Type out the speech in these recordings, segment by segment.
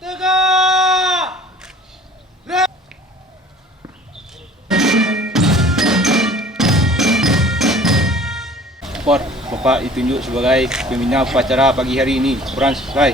Tegak! Report, Bapak ditunjuk sebagai pembina upacara pagi hari ini. Peran selesai.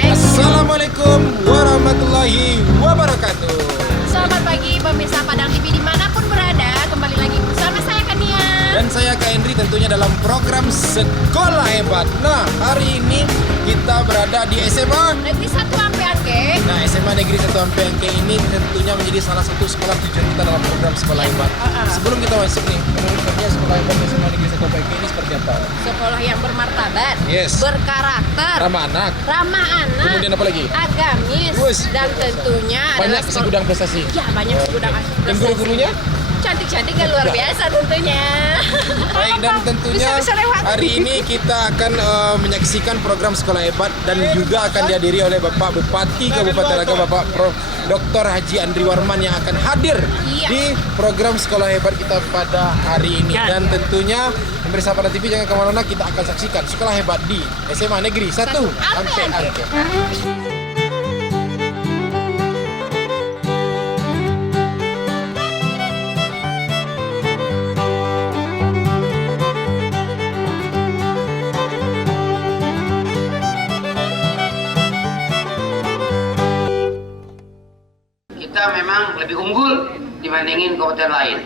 Assalamualaikum warahmatullahi wabarakatuh. Selamat pagi pemirsa Padang TV dimanapun berada. Kembali lagi bersama saya Kania. Dan saya Kak Henry tentunya dalam program Sekolah Hebat. Nah, hari ini kita berada di SMA Negeri 1 Ampe Angke. Nah, SMA Negeri 1 Ampe Angke ini tentunya menjadi salah satu sekolah tujuan kita dalam program Sekolah Hebat. Sebelum kita masuk nih, menurut Kania Sekolah Hebat SMA Negeri 1 Ampe Angke ini seperti apa? Sekolah yang bermartabat, Yes. berkarakter, Ramah anak. ramah anak, Kemudian apa lagi? agamis, Wes. dan tentunya Banyak adalah segudang prestasi. Ya, banyak segudang Dan prestasi. guru-gurunya? Cantik-cantik dan luar biasa tentunya. Baik, dan tentunya Bisa lewat. hari ini kita akan menyaksikan program Sekolah Hebat dan juga akan dihadiri oleh Bapak Bupati Kabupaten Agam, Bapak Prof. Dr. Haji Andri Warman yang akan hadir Iya. di program Sekolah Hebat kita pada hari ini. Dan tentunya pemirsa Padang TV jangan kemana-mana, kita akan saksikan Sekolah Hebat di SMA Negeri 1 Ampe Angke. Kita memang lebih unggul dibandingin kabupaten lain.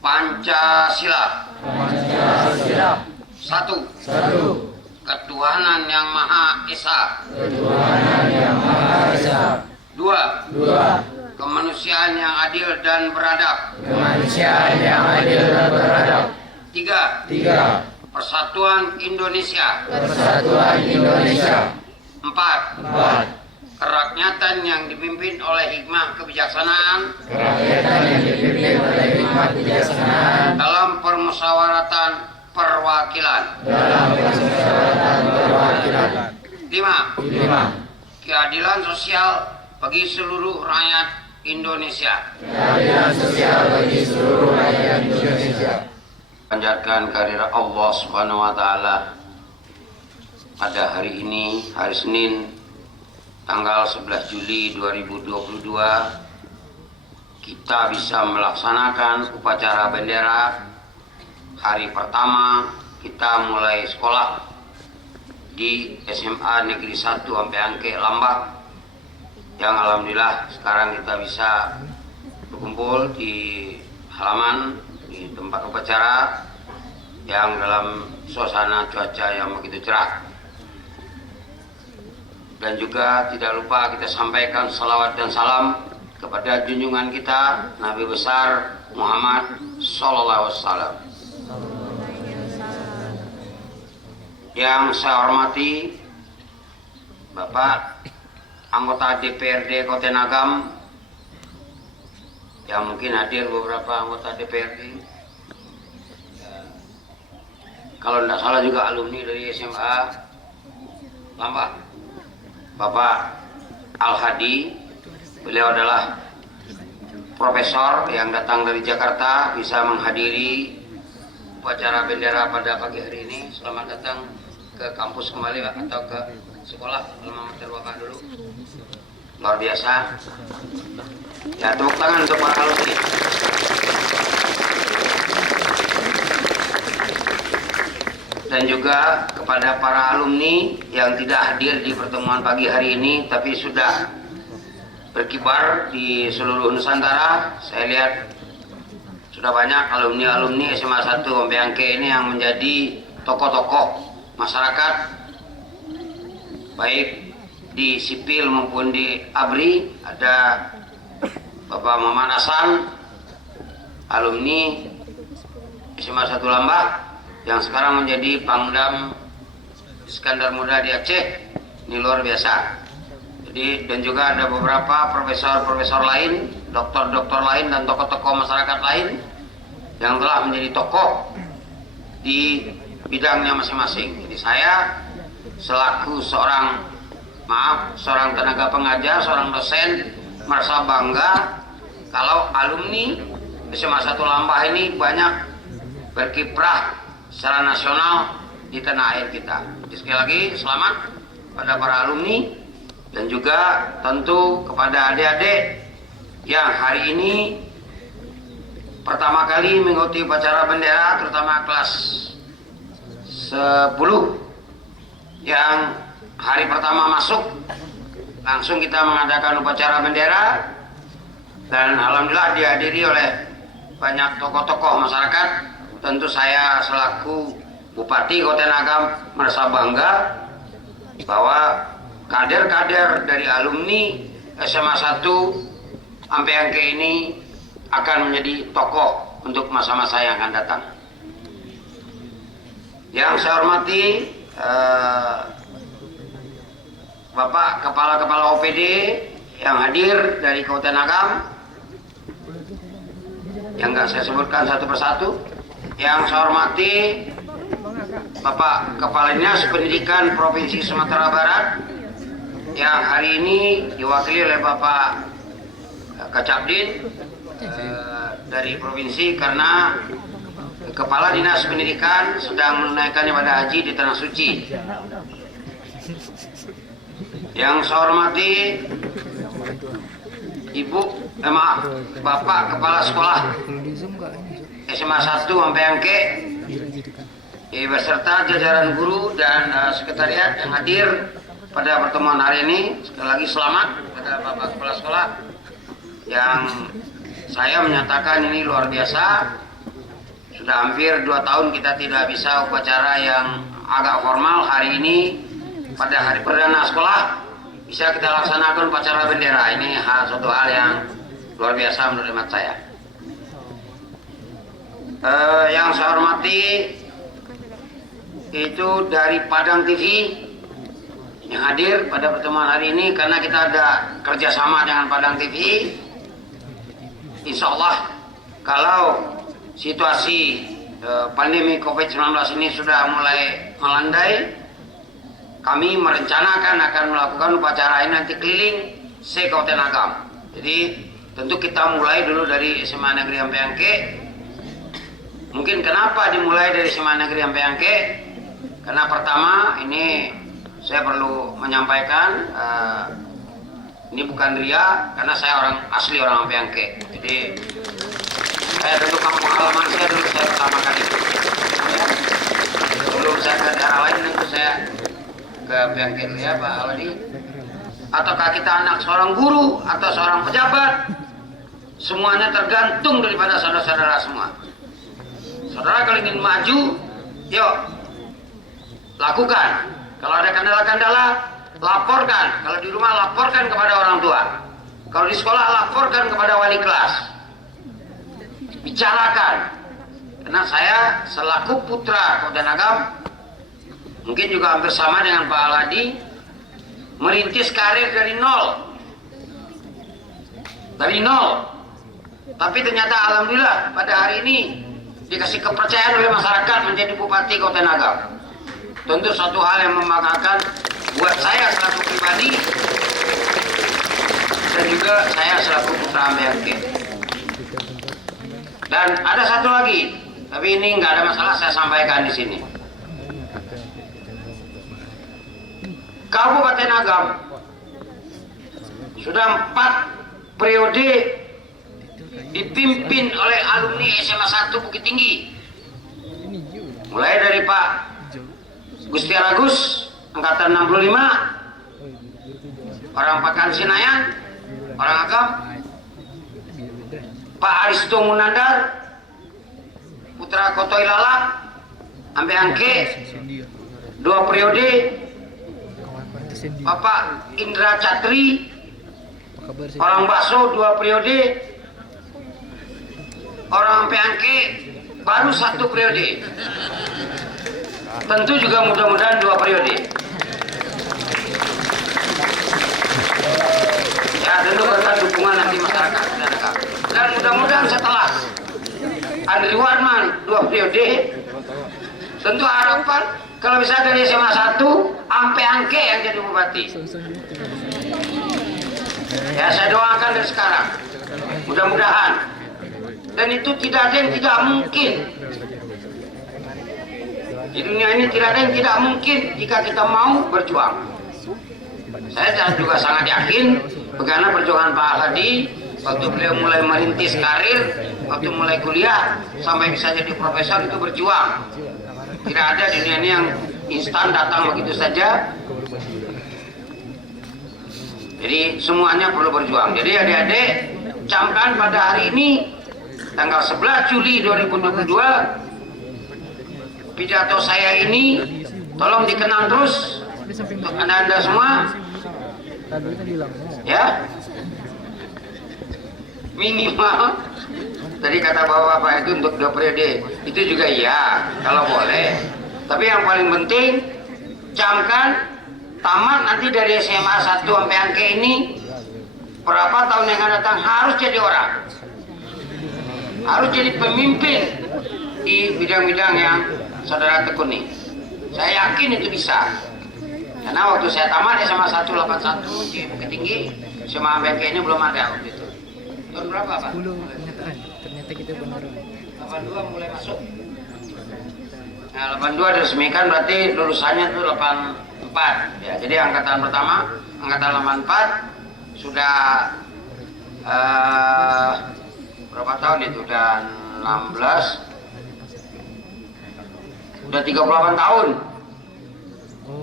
Pancasila. Satu. Ketuhanan yang Maha Esa. Dua. Kemanusiaan yang adil dan beradab. Tiga. Persatuan Indonesia. Empat. Kerakyatan yang dipimpin oleh hikmah kebijaksanaan. Dalam permusyawaratan perwakilan. Lima. Keadilan sosial bagi seluruh rakyat Indonesia. Keadilan sosial bagi seluruh rakyat Indonesia. Panjatkan kehadirat Allah Subhanahu wa taala pada hari ini, hari Senin, tanggal 11 Juli 2022, kita bisa melaksanakan upacara bendera hari pertama kita mulai sekolah di SMA Negeri 1 Ampeangke Lambak, yang alhamdulillah sekarang kita bisa berkumpul di halaman di tempat upacara yang dalam suasana cuaca yang begitu cerah. Dan juga tidak lupa kita sampaikan salawat dan salam kepada junjungan kita Nabi besar Muhammad Sallallahu Alaihi Wasallam. Yang saya hormati Bapak anggota DPRD Kota Nagam, yang mungkin hadir beberapa anggota DPRD, kalau tidak salah juga alumni dari SMA Lambak. Bapak Al-Hadi, beliau adalah profesor yang datang dari Jakarta, bisa menghadiri upacara bendera pada pagi hari ini. Selamat datang ke kampus kembali, Pak, atau ke sekolah. Alma mater Bapak dulu. Luar biasa. Ya, tepuk tangan untuk para alumni. Dan juga kepada para alumni yang tidak hadir di pertemuan pagi hari ini tapi sudah berkibar di seluruh Nusantara. Saya lihat sudah banyak alumni-alumni SMA 1 Ampeangke ini yang menjadi tokoh-tokoh masyarakat, baik di sipil maupun di ABRI. Ada Bapak Muhammad Hasan, alumni SMA 1 Lambak, yang sekarang menjadi Pangdam Iskandar Muda di Aceh. Ini luar biasa. Jadi, dan juga ada beberapa profesor-profesor lain, dokter-dokter lain, dan tokoh-tokoh masyarakat lain yang telah menjadi tokoh di bidangnya masing-masing. Jadi saya selaku seorang tenaga pengajar, seorang dosen, merasa bangga kalau alumni SMA 1 Lambah ini banyak berkiprah secara nasional di tanah air kita. Jadi sekali lagi selamat pada para alumni, dan juga tentu kepada adik-adik yang hari ini pertama kali mengikuti upacara bendera, terutama kelas 10 yang hari pertama masuk langsung kita mengadakan upacara bendera, dan alhamdulillah dihadiri oleh banyak tokoh-tokoh masyarakat. Tentu saya selaku Bupati Kota Nagam merasa bangga bahwa kader-kader dari alumni SMA 1 Ampeangke ini akan menjadi tokoh untuk masa-masa yang akan datang. Yang saya hormati Bapak Kepala-Kepala OPD yang hadir dari Kota Nagam, yang nggak saya sebutkan satu persatu. Yang saya hormati Bapak Kepala Dinas Pendidikan Provinsi Sumatera Barat, yang hari ini diwakili oleh Bapak Kacabdin dari provinsi, karena Kepala Dinas Pendidikan sedang menunaikan ibadah haji di Tanah Suci. Yang saya hormati Bapak Kepala Sekolah SMA 1 Ampeangke beserta jajaran guru dan sekretariat yang hadir pada pertemuan hari ini. Sekali lagi selamat kepada Bapak Kepala Sekolah, yang saya menyatakan ini luar biasa. Sudah hampir 2 tahun kita tidak bisa upacara yang agak formal. Hari ini pada hari perdana sekolah bisa kita laksanakan upacara bendera. Ini suatu hal yang luar biasa menurut hemat saya. Yang saya hormati itu dari Padang TV yang hadir pada pertemuan hari ini, karena kita ada kerjasama dengan Padang TV. Insya Allah kalau situasi pandemi COVID-19 ini sudah mulai melandai, kami merencanakan akan melakukan upacara ini nanti keliling se-Kabupaten Agam. Jadi tentu kita mulai dulu dari SMA Negeri Ampeangke. Mungkin kenapa dimulai dari SMA Negeri Ampeangke? Karena pertama ini saya perlu menyampaikan ini bukan ria, karena saya asli orang Ampeangke. Jadi saya dulu kampung halaman saya dulu saya pertama kali. Ya. Sebelum saya ke daerah lain tentu saya ke Ampeangke dulu ya Pak Aldi. Ataukah kita anak seorang guru atau seorang pejabat, semuanya tergantung daripada saudara-saudara semua. Saudara kalau ingin maju, yuk lakukan. Kalau ada kendala-kendala, laporkan. Kalau di rumah, laporkan kepada orang tua. Kalau di sekolah, laporkan kepada wali kelas. Bicarakan. Karena saya selaku putra Kabupaten Agam, mungkin juga hampir sama dengan Pak Aladi, merintis karir dari nol. Dari nol. Tapi ternyata alhamdulillah pada hari ini dikasih kepercayaan oleh masyarakat menjadi Bupati Kabupaten Agam. Tentu satu hal yang membanggakan buat saya selaku pribadi dan juga saya selaku putra Ampeangke. Dan ada satu lagi, tapi ini nggak ada masalah saya sampaikan di sini. Kabupaten Agam sudah 4 periode dipimpin oleh alumni SMA 1 Bukit Tinggi. Mulai dari Pak Gusti Agus, angkatan 65, orang Pakan Sinayan, orang Agam. Pak Aristo Munandar, putra Kotoi Lalak, Ampeangke, 2 periode. Bapak Indra Catri, orang Baso, 2 periode. Orang Ampeangke baru 1 periode. Tentu juga mudah-mudahan 2 periode. Ya tentu berkat dukungan nanti masyarakat. Dan mudah-mudahan setelah Andri Warman 2 periode, tentu harapan kalau bisa dari SMA 1 Ampeangke yang jadi bupati. Ya saya doakan dari sekarang. Mudah-mudahan. Dan itu tidak ada yang tidak mungkin. Di dunia ini tidak ada yang tidak mungkin jika kita mau berjuang. Saya juga sangat yakin bagaimana perjuangan Pak Alhadi waktu beliau mulai merintis karir, waktu mulai kuliah sampai bisa jadi profesor itu berjuang. Tidak ada di dunia ini yang instan datang begitu saja. Jadi semuanya perlu berjuang. Jadi adik-adik camkan pada hari ini tanggal 11 Juli 2022 pidato saya ini tolong dikenang terus untuk anda semua ya, minimal tadi kata bapak-bapak itu untuk 2 periode itu juga ya kalau boleh, tapi yang paling penting camkan tamat nanti dari SMA 1 Ampeangke ini berapa tahun yang akan datang harus jadi orang, harus jadi pemimpin di bidang-bidang yang saudara tekuni. Saya yakin itu bisa. Karena waktu saya tamat SMA 181 di Bukit Tinggi, SMA Ampeangke ini belum ada waktu itu. Tahun berapa Pak? 10 kenyataan. Ternyata kita benar. 82 mulai masuk. Nah 82 diresmikan berarti lulusannya itu 84. Ya, jadi angkatan pertama, angkatan 84 sudah berapa tahun itu? Dan 16 udah 38 tahun.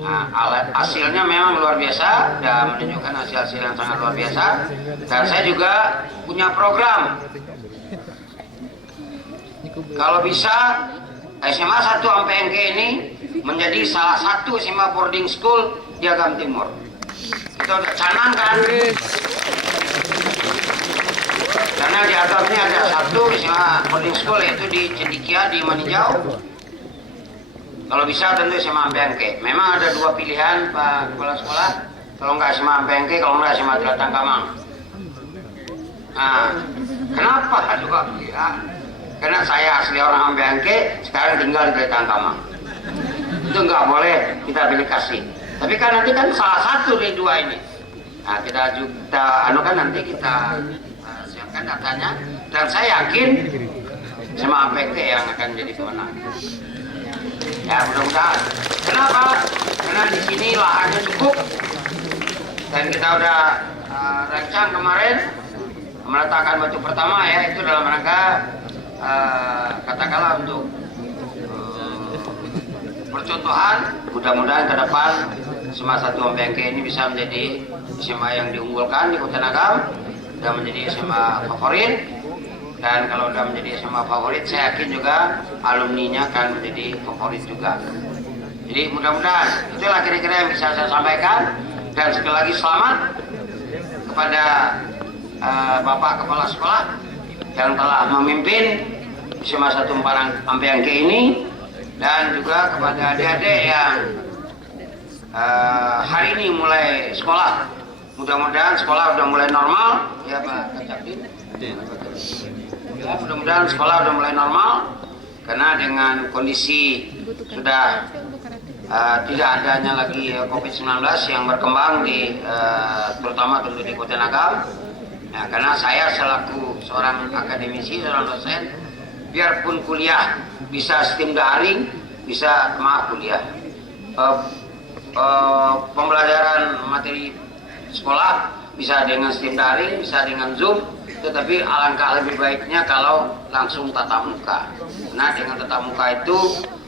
Nah, hasilnya memang luar biasa dan menunjukkan hasil-hasil yang sangat luar biasa. Dan saya juga punya program. Kalau bisa SMA 1 Ampeangke ini menjadi salah satu SMA boarding school di Agam Timur. Itu udah canangkan. Karena di atas ini ada satu SMA boarding school yaitu di Cendikia di Maninjau. Kalau bisa tentu SMA Ampeangke. Memang ada 2 pilihan Pak Kepala Sekolah. Kalau nggak SMA Ampeangke, kalau nggak SMA Telatang Kamang. Nah, kenapa 2 pilihan? Karena saya asli orang Ampeangke, sekarang tinggal di Telatang Kamang. Itu nggak boleh kita pilih kasih. Tapi kan nanti kan salah satu dari 2 ini. Nah, kita anukan nanti kita siapkan datanya, dan saya yakin semua APT yang akan jadi pemenang. Ya, mudah-mudahan. Kenapa? Karena di sini lahannya cukup dan kita udah rancang kemarin meletakkan batu pertama ya, itu dalam rangka katakanlah untuk percontohan. Mudah-mudahan ke depan SMA 1 Ambengke ini bisa menjadi SMA yang diunggulkan di Kota Nagam dan menjadi SMA favorit. Dan kalau udah menjadi SMA favorit, saya yakin juga alumninya akan menjadi favorit juga. Jadi mudah-mudahan itulah kira-kira yang bisa saya sampaikan. Dan sekali lagi selamat kepada Bapak Kepala Sekolah yang telah memimpin SMA 1 Ambengke ini, dan juga kepada adik-adik yang hari ini mulai sekolah. Mudah-mudahan sekolah udah mulai normal, ya Pak Kacabdin. Ya, mudah-mudahan sekolah udah mulai normal, karena dengan kondisi sudah tidak adanya lagi COVID-19 yang berkembang di terutama tentu di Kota Nagam. Nah, karena saya selaku seorang akademisi, seorang dosen, biarpun kuliah bisa sistem daring, bisa kuliah pembelajaran materi sekolah bisa dengan sistem daring, bisa dengan Zoom, tetapi alangkah lebih baiknya kalau langsung tatap muka. Nah, dengan tatap muka itu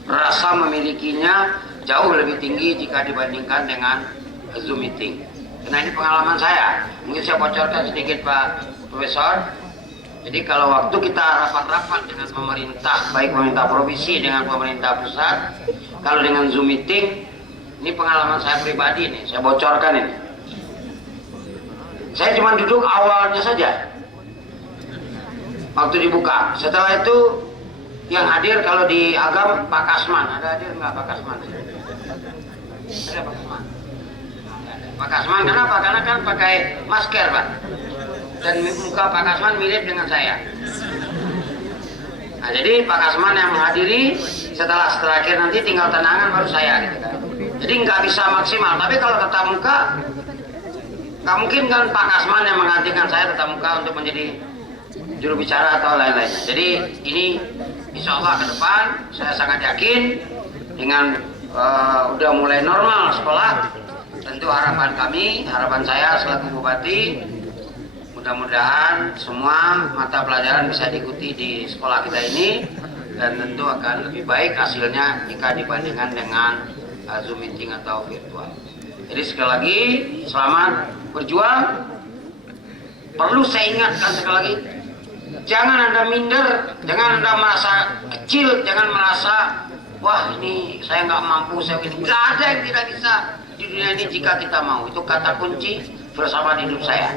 rasa memilikinya jauh lebih tinggi jika dibandingkan dengan Zoom meeting. Karena ini pengalaman saya, mungkin saya bocorkan sedikit Pak Profesor. Jadi kalau waktu kita rapat-rapat dengan pemerintah, baik pemerintah provinsi dengan pemerintah pusat, kalau dengan Zoom meeting, ini pengalaman saya pribadi nih, saya bocorkan ini. Saya cuma duduk awalnya saja, waktu dibuka. Setelah itu yang hadir kalau di Agam Pak Kasman, ada hadir nggak Pak Kasman? Ada Pak Kasman. Pak Kasman kenapa? Karena kan pakai masker Pak, dan muka Pak Kasman mirip dengan saya. Nah, jadi Pak Kasman yang menghadiri, setelah terakhir nanti tinggal tenangan baru saya gitu kan. Jadi nggak bisa maksimal. Tapi kalau tatap muka, nggak mungkin kan Pak Kasman yang menggantikan saya tatap muka untuk menjadi juru bicara atau lain-lain. Jadi ini insya Allah ke depan saya sangat yakin dengan udah mulai normal sekolah. Tentu harapan kami, harapan saya selaku bupati, mudah-mudahan semua mata pelajaran bisa diikuti di sekolah kita ini, dan tentu akan lebih baik hasilnya jika dibandingkan dengan Zoom meeting atau virtual. Jadi sekali lagi selamat berjuang. Perlu saya ingatkan sekali lagi, jangan Anda minder, jangan Anda merasa kecil, jangan merasa wah ini saya nggak mampu, saya begini. Nggak ada yang tidak bisa di dunia ini jika kita mau. Itu kata kunci filsafat hidup saya.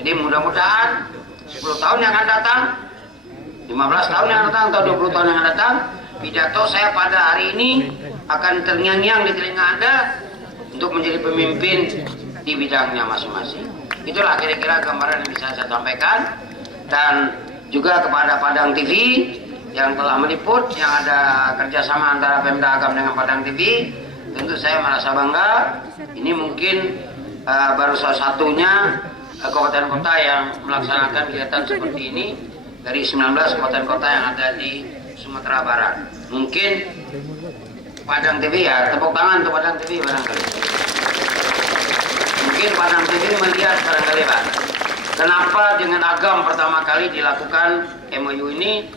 Jadi mudah-mudahan 10 tahun yang akan datang, 15 tahun yang akan datang, atau 20 tahun yang akan datang, pidato saya pada hari ini akan terngiang-ngiang di telinga Anda untuk menjadi pemimpin di bidangnya masing-masing. Itulah kira-kira gambaran yang bisa saya sampaikan. Dan juga kepada Padang TV yang telah meliput, yang ada kerjasama antara Pemda Agam dengan Padang TV, tentu saya merasa bangga. Ini mungkin baru salah satunya kabupaten kota yang melaksanakan kegiatan seperti ini dari 19 kabupaten kota yang ada di Sumatera Barat. Mungkin Padang TV ya, tepuk tangan untuk Padang TV barangkali. Mungkin Padang TV melihat barangkali Pak, kenapa dengan Agam pertama kali dilakukan MOU ini,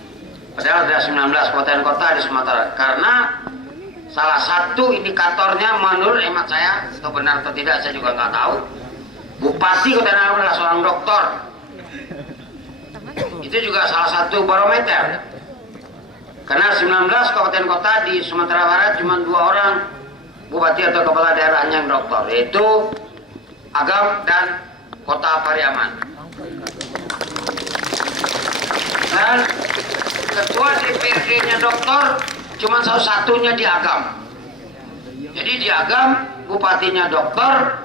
padahal ada 19 kabupaten kota di Sumatera. Karena salah satu indikatornya menurut hemat saya, atau benar atau tidak saya juga nggak tahu, Bupati Kota Nagam adalah seorang doktor. Itu juga salah satu barometer. Karena 19 kabupaten kota di Sumatera Barat cuma 2 orang bupati atau kepala daerahnya yang doktor, yaitu Agam dan Kota Pariaman. Dan ketua DPRD-nya doktor cuma salah satunya di Agam. Jadi di Agam bupatinya doktor,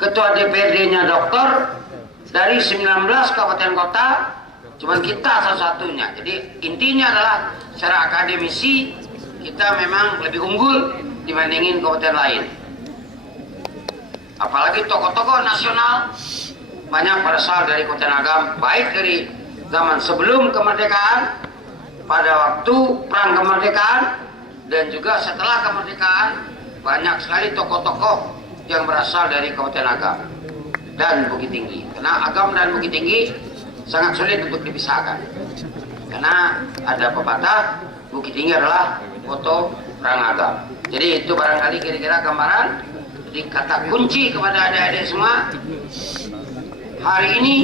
ketua DPRD-nya doktor, dari 19 kabupaten kota cuma kita salah satunya. Jadi intinya adalah secara akademisi kita memang lebih unggul dibandingin kabupaten lain. apalagi tokoh-tokoh nasional banyak berasal dari Kota Nagam, baik dari zaman sebelum kemerdekaan, pada waktu perang kemerdekaan, dan juga setelah kemerdekaan. Banyak sekali tokoh-tokoh yang berasal dari Kabupaten Agam dan Bukit Tinggi. Karena Agam dan Bukit Tinggi sangat sulit untuk dipisahkan. Karena ada pepatah, Bukit Tinggi adalah foto perang Agam. Jadi itu barangkali kira-kira gambaran. Jadi kata kunci kepada adik-adik semua, hari ini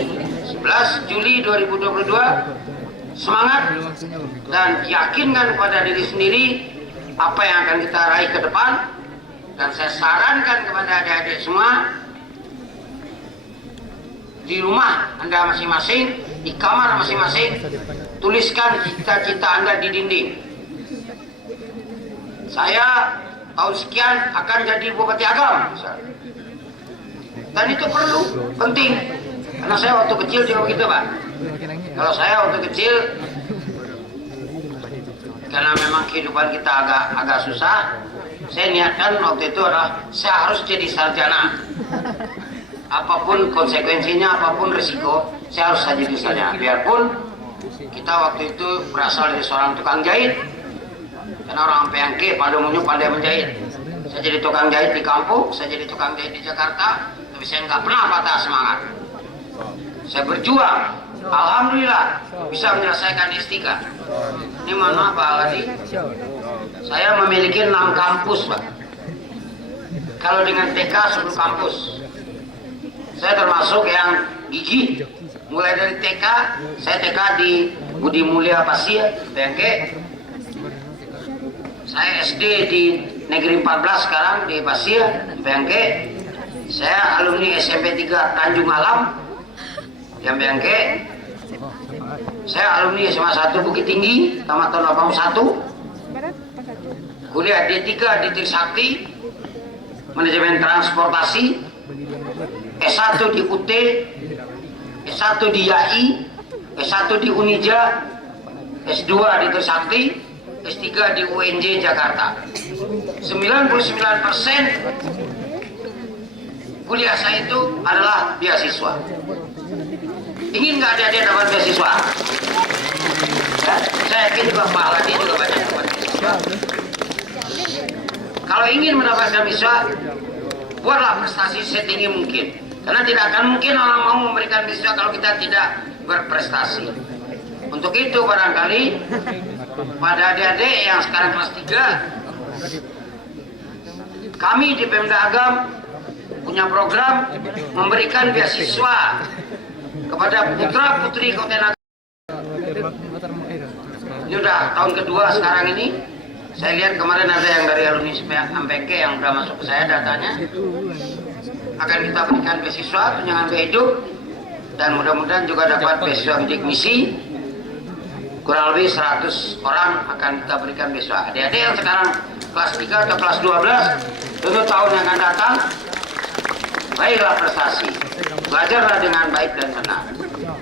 11 Juli 2022, semangat dan yakinkan kepada diri sendiri apa yang akan kita raih ke depan. Dan saya sarankan kepada adik-adik semua, di rumah Anda masing-masing, di kamar masing-masing, tuliskan cita-cita Anda di dinding. Saya tahun sekian akan jadi Bupati Agam, dan itu perlu, penting. Karena saya waktu kecil juga begitu, Pak. Kalau saya waktu kecil, karena memang kehidupan kita agak susah, saya niatkan waktu itu adalah saya harus jadi sarjana. Apapun konsekuensinya, apapun risiko, saya harus jadi sarjana. Biarpun kita waktu itu berasal dari seorang tukang jahit, karena orang Peyangke pada umumnya pandai menjahit. Saya jadi tukang jahit di kampung, saya jadi tukang jahit di Jakarta, tapi saya nggak pernah patah semangat. Saya berjuang, alhamdulillah bisa menyelesaikan S3. Ini mohon maaf Pak Aladi, saya memiliki 6 kampus, Pak. Kalau dengan TK 10 kampus. Saya termasuk yang gigih. Mulai dari TK, saya TK di Budi Mulia Pasir, Bengke. Saya SD di Negeri 14 sekarang di Pasir, Bengke. Saya alumni SMP 3 Tanjung Alam, yang Bengke. Saya alumni SMA 1 Bukit Tinggi, tamat tahun 81. Kuliah D3 di Trisakti, manajemen transportasi. S1 di UT, S1 di YAI, S1 di Unija, S2 di Trisakti, S3 di UNJ Jakarta. 99% kuliah saya itu adalah beasiswa. Ingin nggak ada dia dapat beasiswa? Ya, saya yakin juga Pak Aladi juga banyak dapat beasiswa. Kalau ingin mendapatkan beasiswa, buatlah prestasi setinggi mungkin. Karena tidak akan mungkin orang mau memberikan beasiswa kalau kita tidak berprestasi. Untuk itu barangkali pada adik-adik yang sekarang kelas 3, kami di Pemda Agam punya program memberikan beasiswa kepada putra-putri Kabupaten Agam. Ini udah tahun kedua sekarang ini. Saya lihat kemarin ada yang dari alumni Ampengke yang sudah masuk ke saya datanya. Akan kita berikan beasiswa tunjangan biaya hidup dan mudah-mudahan juga dapat beasiswa bidik misi. Kurang lebih 100 orang akan kita berikan beasiswa. Adik-adik yang sekarang kelas 3 atau kelas 12, tentu tahun yang akan datang, baiklah prestasi. Belajarlah dengan baik dan benar.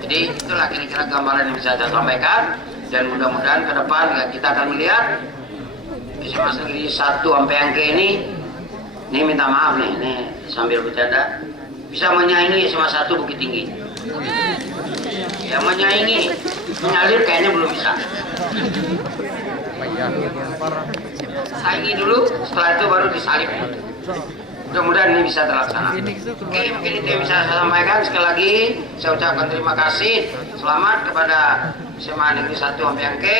Jadi itulah kira-kira gambaran yang bisa saya sampaikan. Dan mudah-mudahan ke depan kita akan melihat SMA Negeri 1 Ampengke ini minta maaf nih, ini sambil bercanda, bisa menyaingi SMA 1 Bukit Tinggi. Ya menyaingi, menyalir kayaknya belum bisa. Saingi dulu, setelah itu baru disalip. Mudah-mudahan ini bisa terlaksana. Oke, mungkin itu yang bisa saya sampaikan. Sekali lagi saya ucapkan terima kasih. Selamat kepada SMA Negeri 1 Ampengke.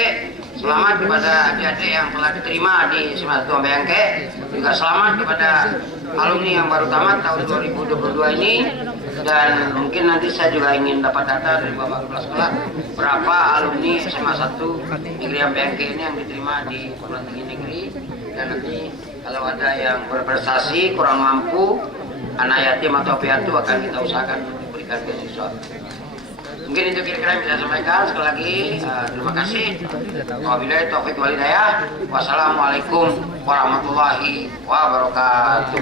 Selamat kepada adik-adik yang telah diterima di SMA 1 Ampengke. Juga selamat kepada alumni yang baru tamat tahun 2022 ini. Dan mungkin nanti saya juga ingin dapat data dari Bapak Kepala Sekolah berapa alumni SMA 1 Negeri Ampengke ini yang diterima di perguruan tinggi negeri. Dan nanti kalau ada yang berprestasi kurang mampu, anak yatim atau piatu akan kita usahakan untuk diberikan beasiswa. Mungkin itu kira-kira yang bisa saya sampaikan. Sekali lagi terima kasih. Wabillahi taufiq wal hidayah. Wassalamualaikum warahmatullahi wabarakatuh.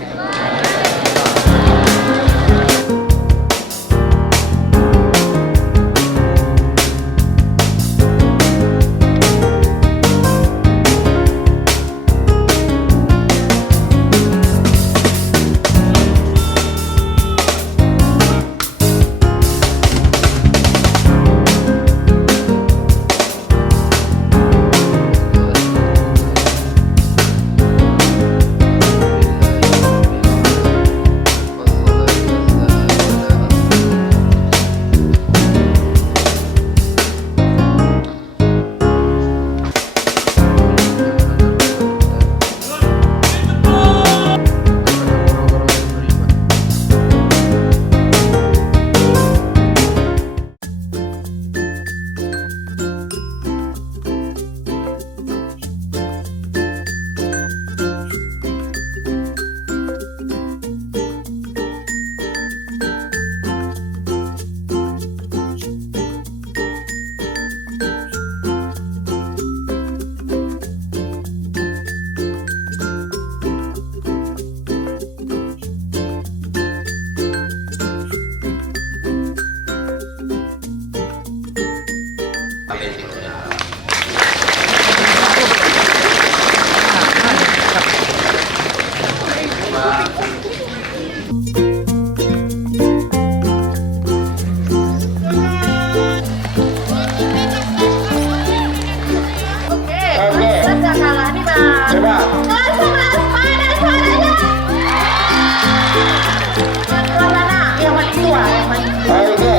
Oke.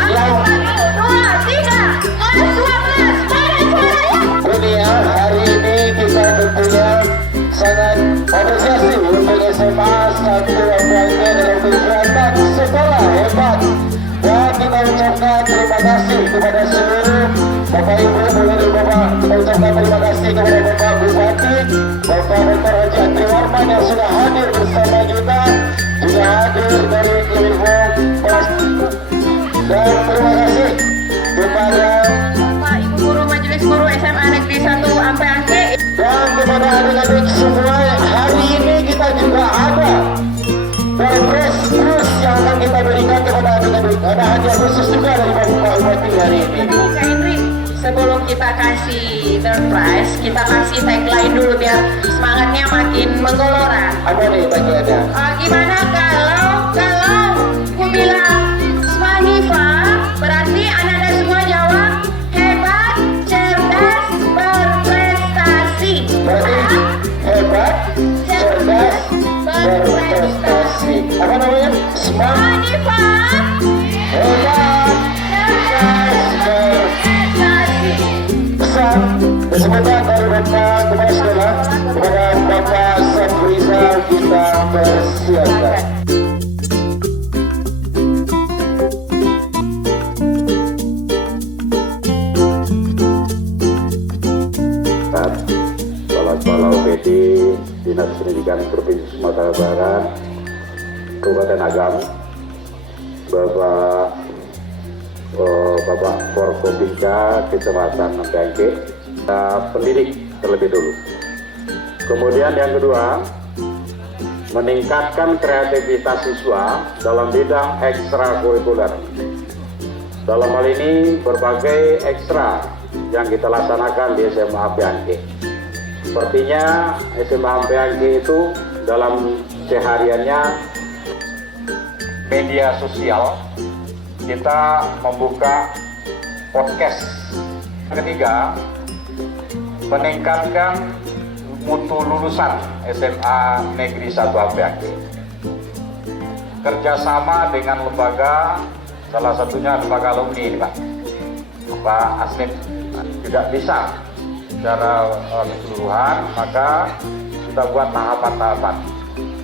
Yang 2, 3, kelas 12, mana suaranya? ini ya, hari ini kita tentunya sangat apresiasi untuk SMA 1 Ampiangke dalam kegiatan sekolah hebat. Dan kita ucapkan terima kasih kepada seluruh Bapak Ibu, mulai dari Bapak, kita ucapkan terima kasih kepada Bapak Bupati, Bapak Dr. Haji Andri Warman yang sudah hadir bersama kita, juga hadir dari Klinik dan terima kasih kepada Bapak Ibu Guru Majelis Guru SMA Negeri 1 Ampiangke. dan kepada adik-adik semua. Hari ini kita juga ada Perpres Plus yang akan kita berikan kepada adik-adik. Ada hadiah khusus juga dari Bapak Bupati hari ini. Kak Henry, sebelum kita kasih third prize, kita kasih tagline dulu biar semangatnya makin menggelora. Ada nih bagiannya. Gimana kalau aku bilang Smanifa, berarti anak-anak semua jawab hebat, cerdas, berprestasi. Berarti hebat, cerdas, berprestasi. Apa namanya? Smart, Smanifa, hebat, cerdas, prestasi. besar. Kesempatan dari Bapak Kepala Sekolah kepada Bapak Safrizal kita persilakan. Kepala OPD Dinas Pendidikan Provinsi Sumatera Barat, Kabupaten Agam, Bapak Forkopimda Kecamatan Ampiangke, pendidik terlebih dulu. Kemudian yang kedua, meningkatkan kreativitas siswa dalam bidang ekstrakurikuler. Dalam hal ini berbagai ekstra yang kita laksanakan di SMA Ampiangke. Sepertinya SMA Ampiangke itu dalam sehariannya media sosial, kita membuka podcast. Ketiga, meningkatkan mutu lulusan SMA Negeri 1 Ampiangke. Kerjasama dengan lembaga, salah satunya lembaga alumni ini Pak Aslim. Tidak bisa secara keseluruhan, maka kita buat tahapan-tahapan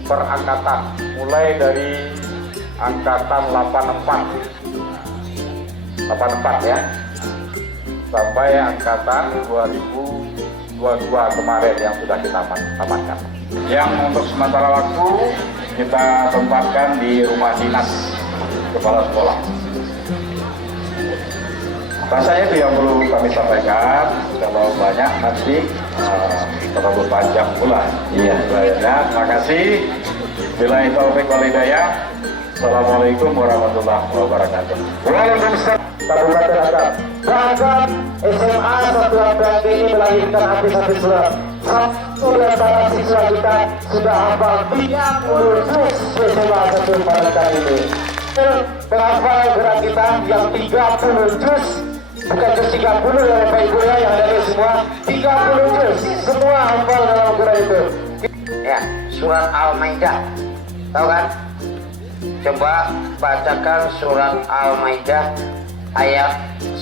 per angkatan, mulai dari angkatan 84 ya, sampai angkatan 2022 kemarin yang sudah kita tamatkan. Yang untuk sementara waktu kita tempatkan di rumah dinas kepala sekolah. Rasanya itu yang perlu kami sampaikan. Kalau banyak nanti terlalu panjang pula. Iya. Terima kasih. Billahi taufiq wal hidayah. Assalamualaikum warahmatullahi wabarakatuh. Waalaikumsalam. Kabupaten Agam. Bahkan SMA 1 Ampiangke ini melahirkan habis-habis surat. Satu dari para siswa kita sudah hafal 30 juz SMA 1 Ampiangke ini. Penghafal gerak kita yang 30 juz. Bukan juz 30 ya Bapak Ibu ya, yang ada semua 30 juz. Semua hafal dalam gerak itu. Ya, surat Al-Maidah. Tahu kan? Coba bacakan surat Al-Maidah ayat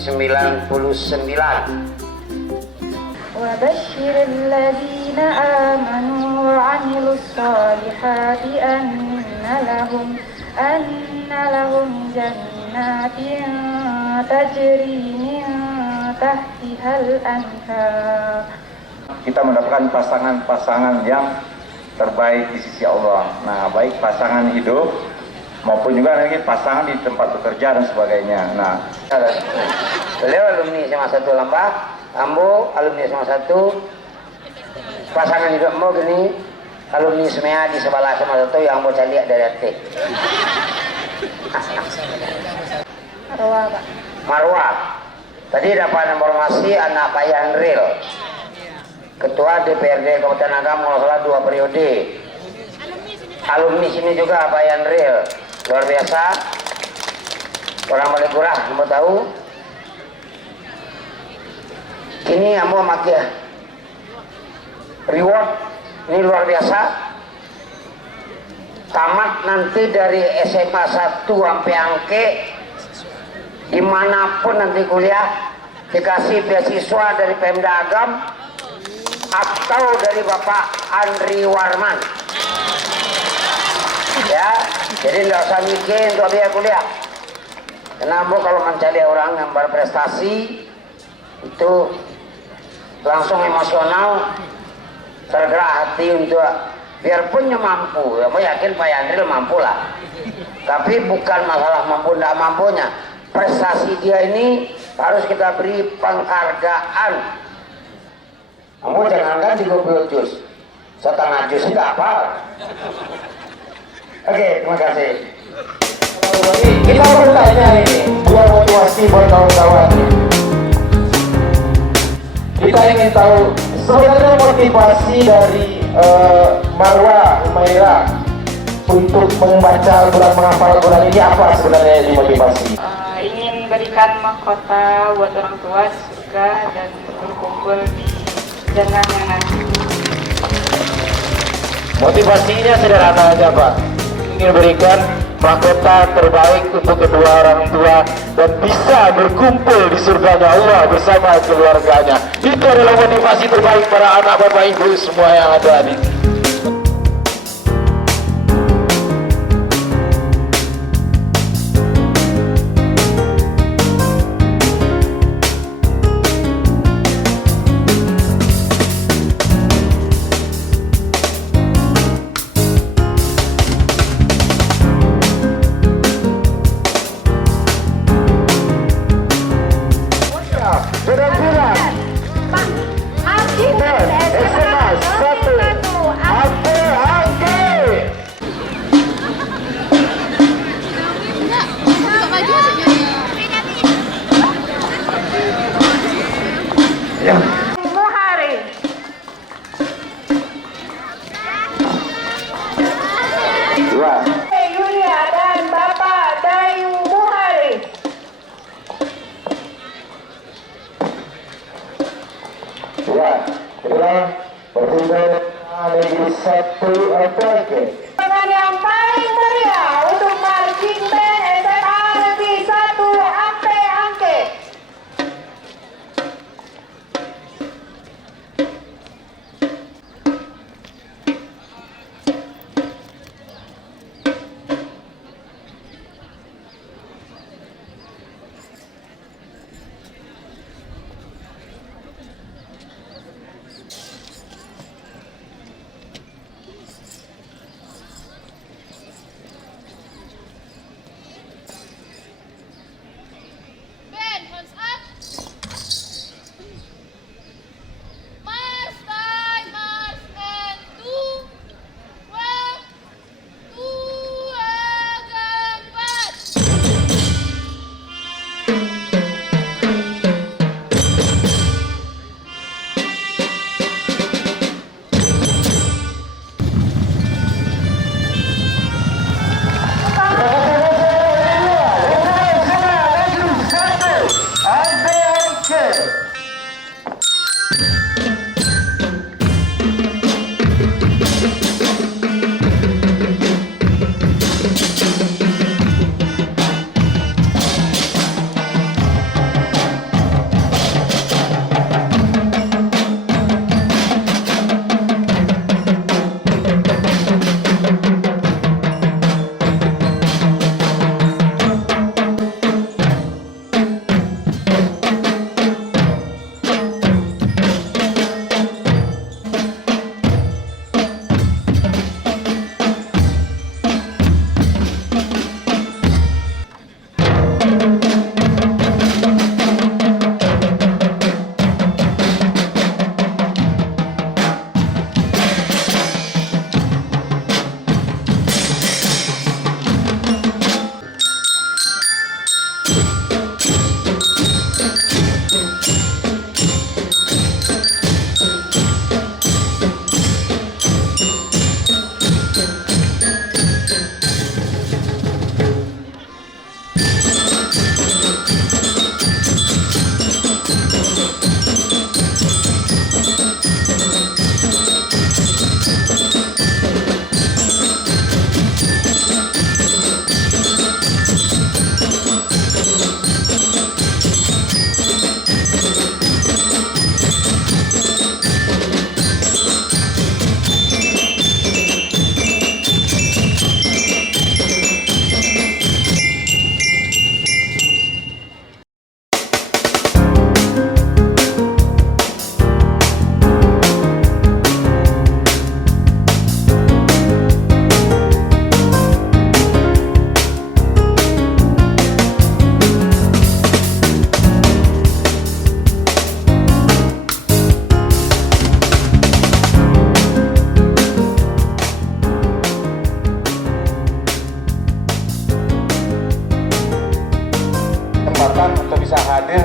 99. وبشر الذين آمنوا وعملوا الصالحات أن لهم جنات تجري من تحتها الأنهار. Kita mendapatkan pasangan-pasangan yang terbaik di sisi Allah. Nah, baik pasangan hidup maupun juga nanti pasangan di tempat bekerja dan sebagainya. Nah, Beliau alumni SMA 1 Lambah, Ambo alumni SMA 1, pasangan hidup mau gini alumni semua di sebelah SMA 1 yang mau cari dari hati. Marwah, Pak. Marwah. Tadi dapat informasi anak Pak Yanril, Ketua DPRD Kabupaten Agam, kalau salah 2 periode. Alumni sini juga Pak Yanril, luar biasa. Orang balik kurang, mau tahu? Ini kamu makia reward, ini luar biasa. tamat nanti dari SMA 1 sampai Angke, dimanapun nanti kuliah dikasih beasiswa dari Pemda Agam atau dari Bapak Andri Warman. Ya, jadi nggak usah mikir untuk biaya kuliah. Kenapa kalau mencari orang yang berprestasi itu langsung emosional, tergerak hati untuk biarpun mampu, ya, saya yakin Pak Yandril mampu lah. Tapi bukan masalah mampu tidak mampunya. Prestasi dia ini harus kita beri penghargaan. Kamu jangankan 30 juz, setengah juz tidak apa. Oke, terima kasih. Kita bertanya ini, dua motivasi buat kawan-kawan. Kita ingin tahu sebenarnya motivasi dari Marwa Umaira untuk membaca Al-Quran, menghafal Al-Quran ini apa sebenarnya dimotivasi? Ingin berikan mahkota buat orang tua di surga dan berkumpul di jannahnya nanti. Motivasinya sederhana aja Pak, ingin berikan mahkota terbaik untuk kedua orang tua dan bisa berkumpul di surganya Allah bersama keluarganya. Itu adalah motivasi terbaik para anak bapak ibu semua yang ada di sini. Yulia dan Bapak Dayu Muharis. Ya, itulah pertimbangan Negeri 1 Angke. Dengan yang paling meriah untuk marching band SMA Negeri 1 Angke. bisa hadir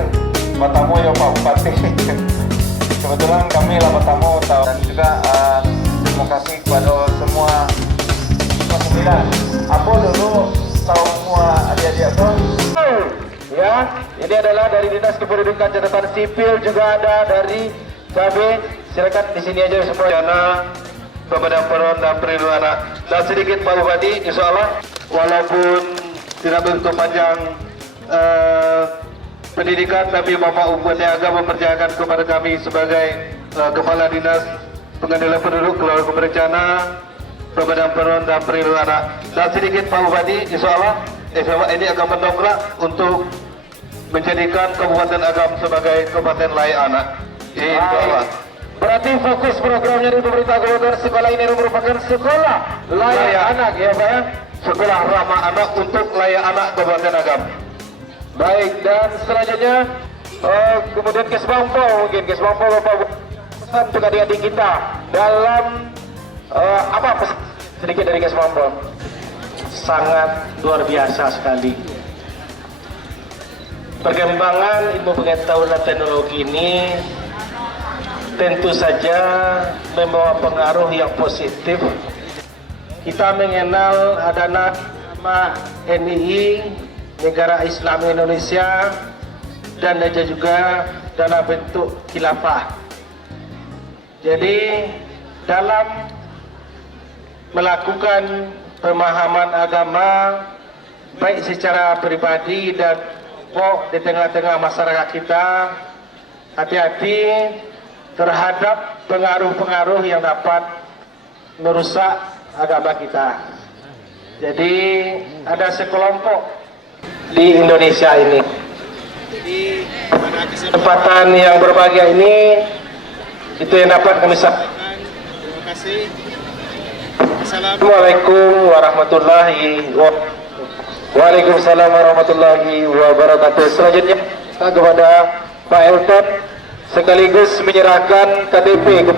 bertamu ya Pak Bupati. Kebetulan kami lah bertamu dan juga terima kasih kepada semua sembilan. Apa dulu tahu semua adik-adik apa? Ya, ini adalah dari Dinas Kependudukan Catatan Sipil, juga ada dari KB. Silakan di sini aja semua. Jana, Bapak Peron dan Perlindungan Anak. Dan sedikit Pak Bupati, insya Allah walaupun tidak begitu panjang pendidikan, tapi Bapak Bupati Agam mempercayakan kepada kami sebagai Kepala Dinas Pengendalian Penduduk, Keluarga Berencana, Bapak Peron dan Perlindungan Anak. Dan sedikit Pak Bupati, insya Allah ini akan mendongkrak untuk menjadikan Kabupaten Agam sebagai Kabupaten layak anak. Insya Berarti fokus programnya di pemerintah Kabupaten sekolah ini merupakan sekolah layak anak ya Pak ya? Sekolah ramah anak untuk layak anak Kabupaten Agam. Baik, dan selanjutnya kemudian Kesbangpo, mungkin Kesbangpo Bapak pesan untuk adik-adik kita dalam apa pesan sedikit dari Kesbangpo? Sangat luar biasa sekali. Perkembangan ilmu pengetahuan dan teknologi ini tentu saja membawa pengaruh yang positif. Kita mengenal ada nama NII, Negara Islam Indonesia, dan ada juga dalam bentuk khilafah. Jadi dalam melakukan pemahaman agama baik secara pribadi dan di tengah-tengah masyarakat kita, hati-hati terhadap pengaruh-pengaruh yang dapat merusak agama kita. Jadi ada sekelompok di Indonesia ini. Jadi pada kesempatan yang berbahagia ini itu yang dapat kami sampaikan. Terima kasih. Assalamualaikum warahmatullahi wabarakatuh. Waalaikumsalam warahmatullahi wabarakatuh. Selanjutnya kepada Pak Elton sekaligus menyerahkan KTP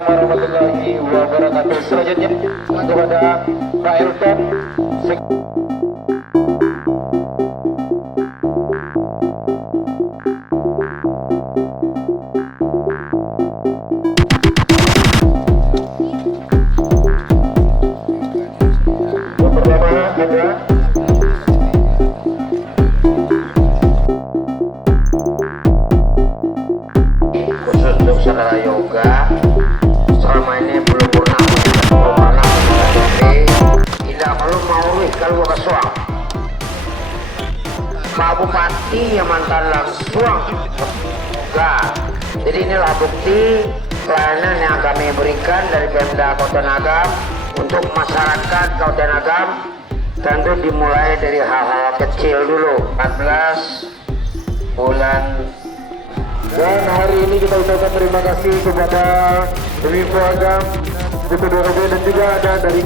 warahmatullahi wabarakatuh. Selanjutnya kepada Pak Elton. Khusus untuk saudara yoga, selama ini belum pernah tidak perlu mau kalau kesuang Pak Bupati yang mantan langsung enggak. Jadi inilah bukti pelayanan yang kami berikan dari Pemda Kabupaten Agam untuk masyarakat Kabupaten Agam. Tentu dimulai dari hal-hal kecil dulu. 14 bulan. Dan hari ini kita ucapkan terima kasih kepada Kominfo Agam, dan juga ada dari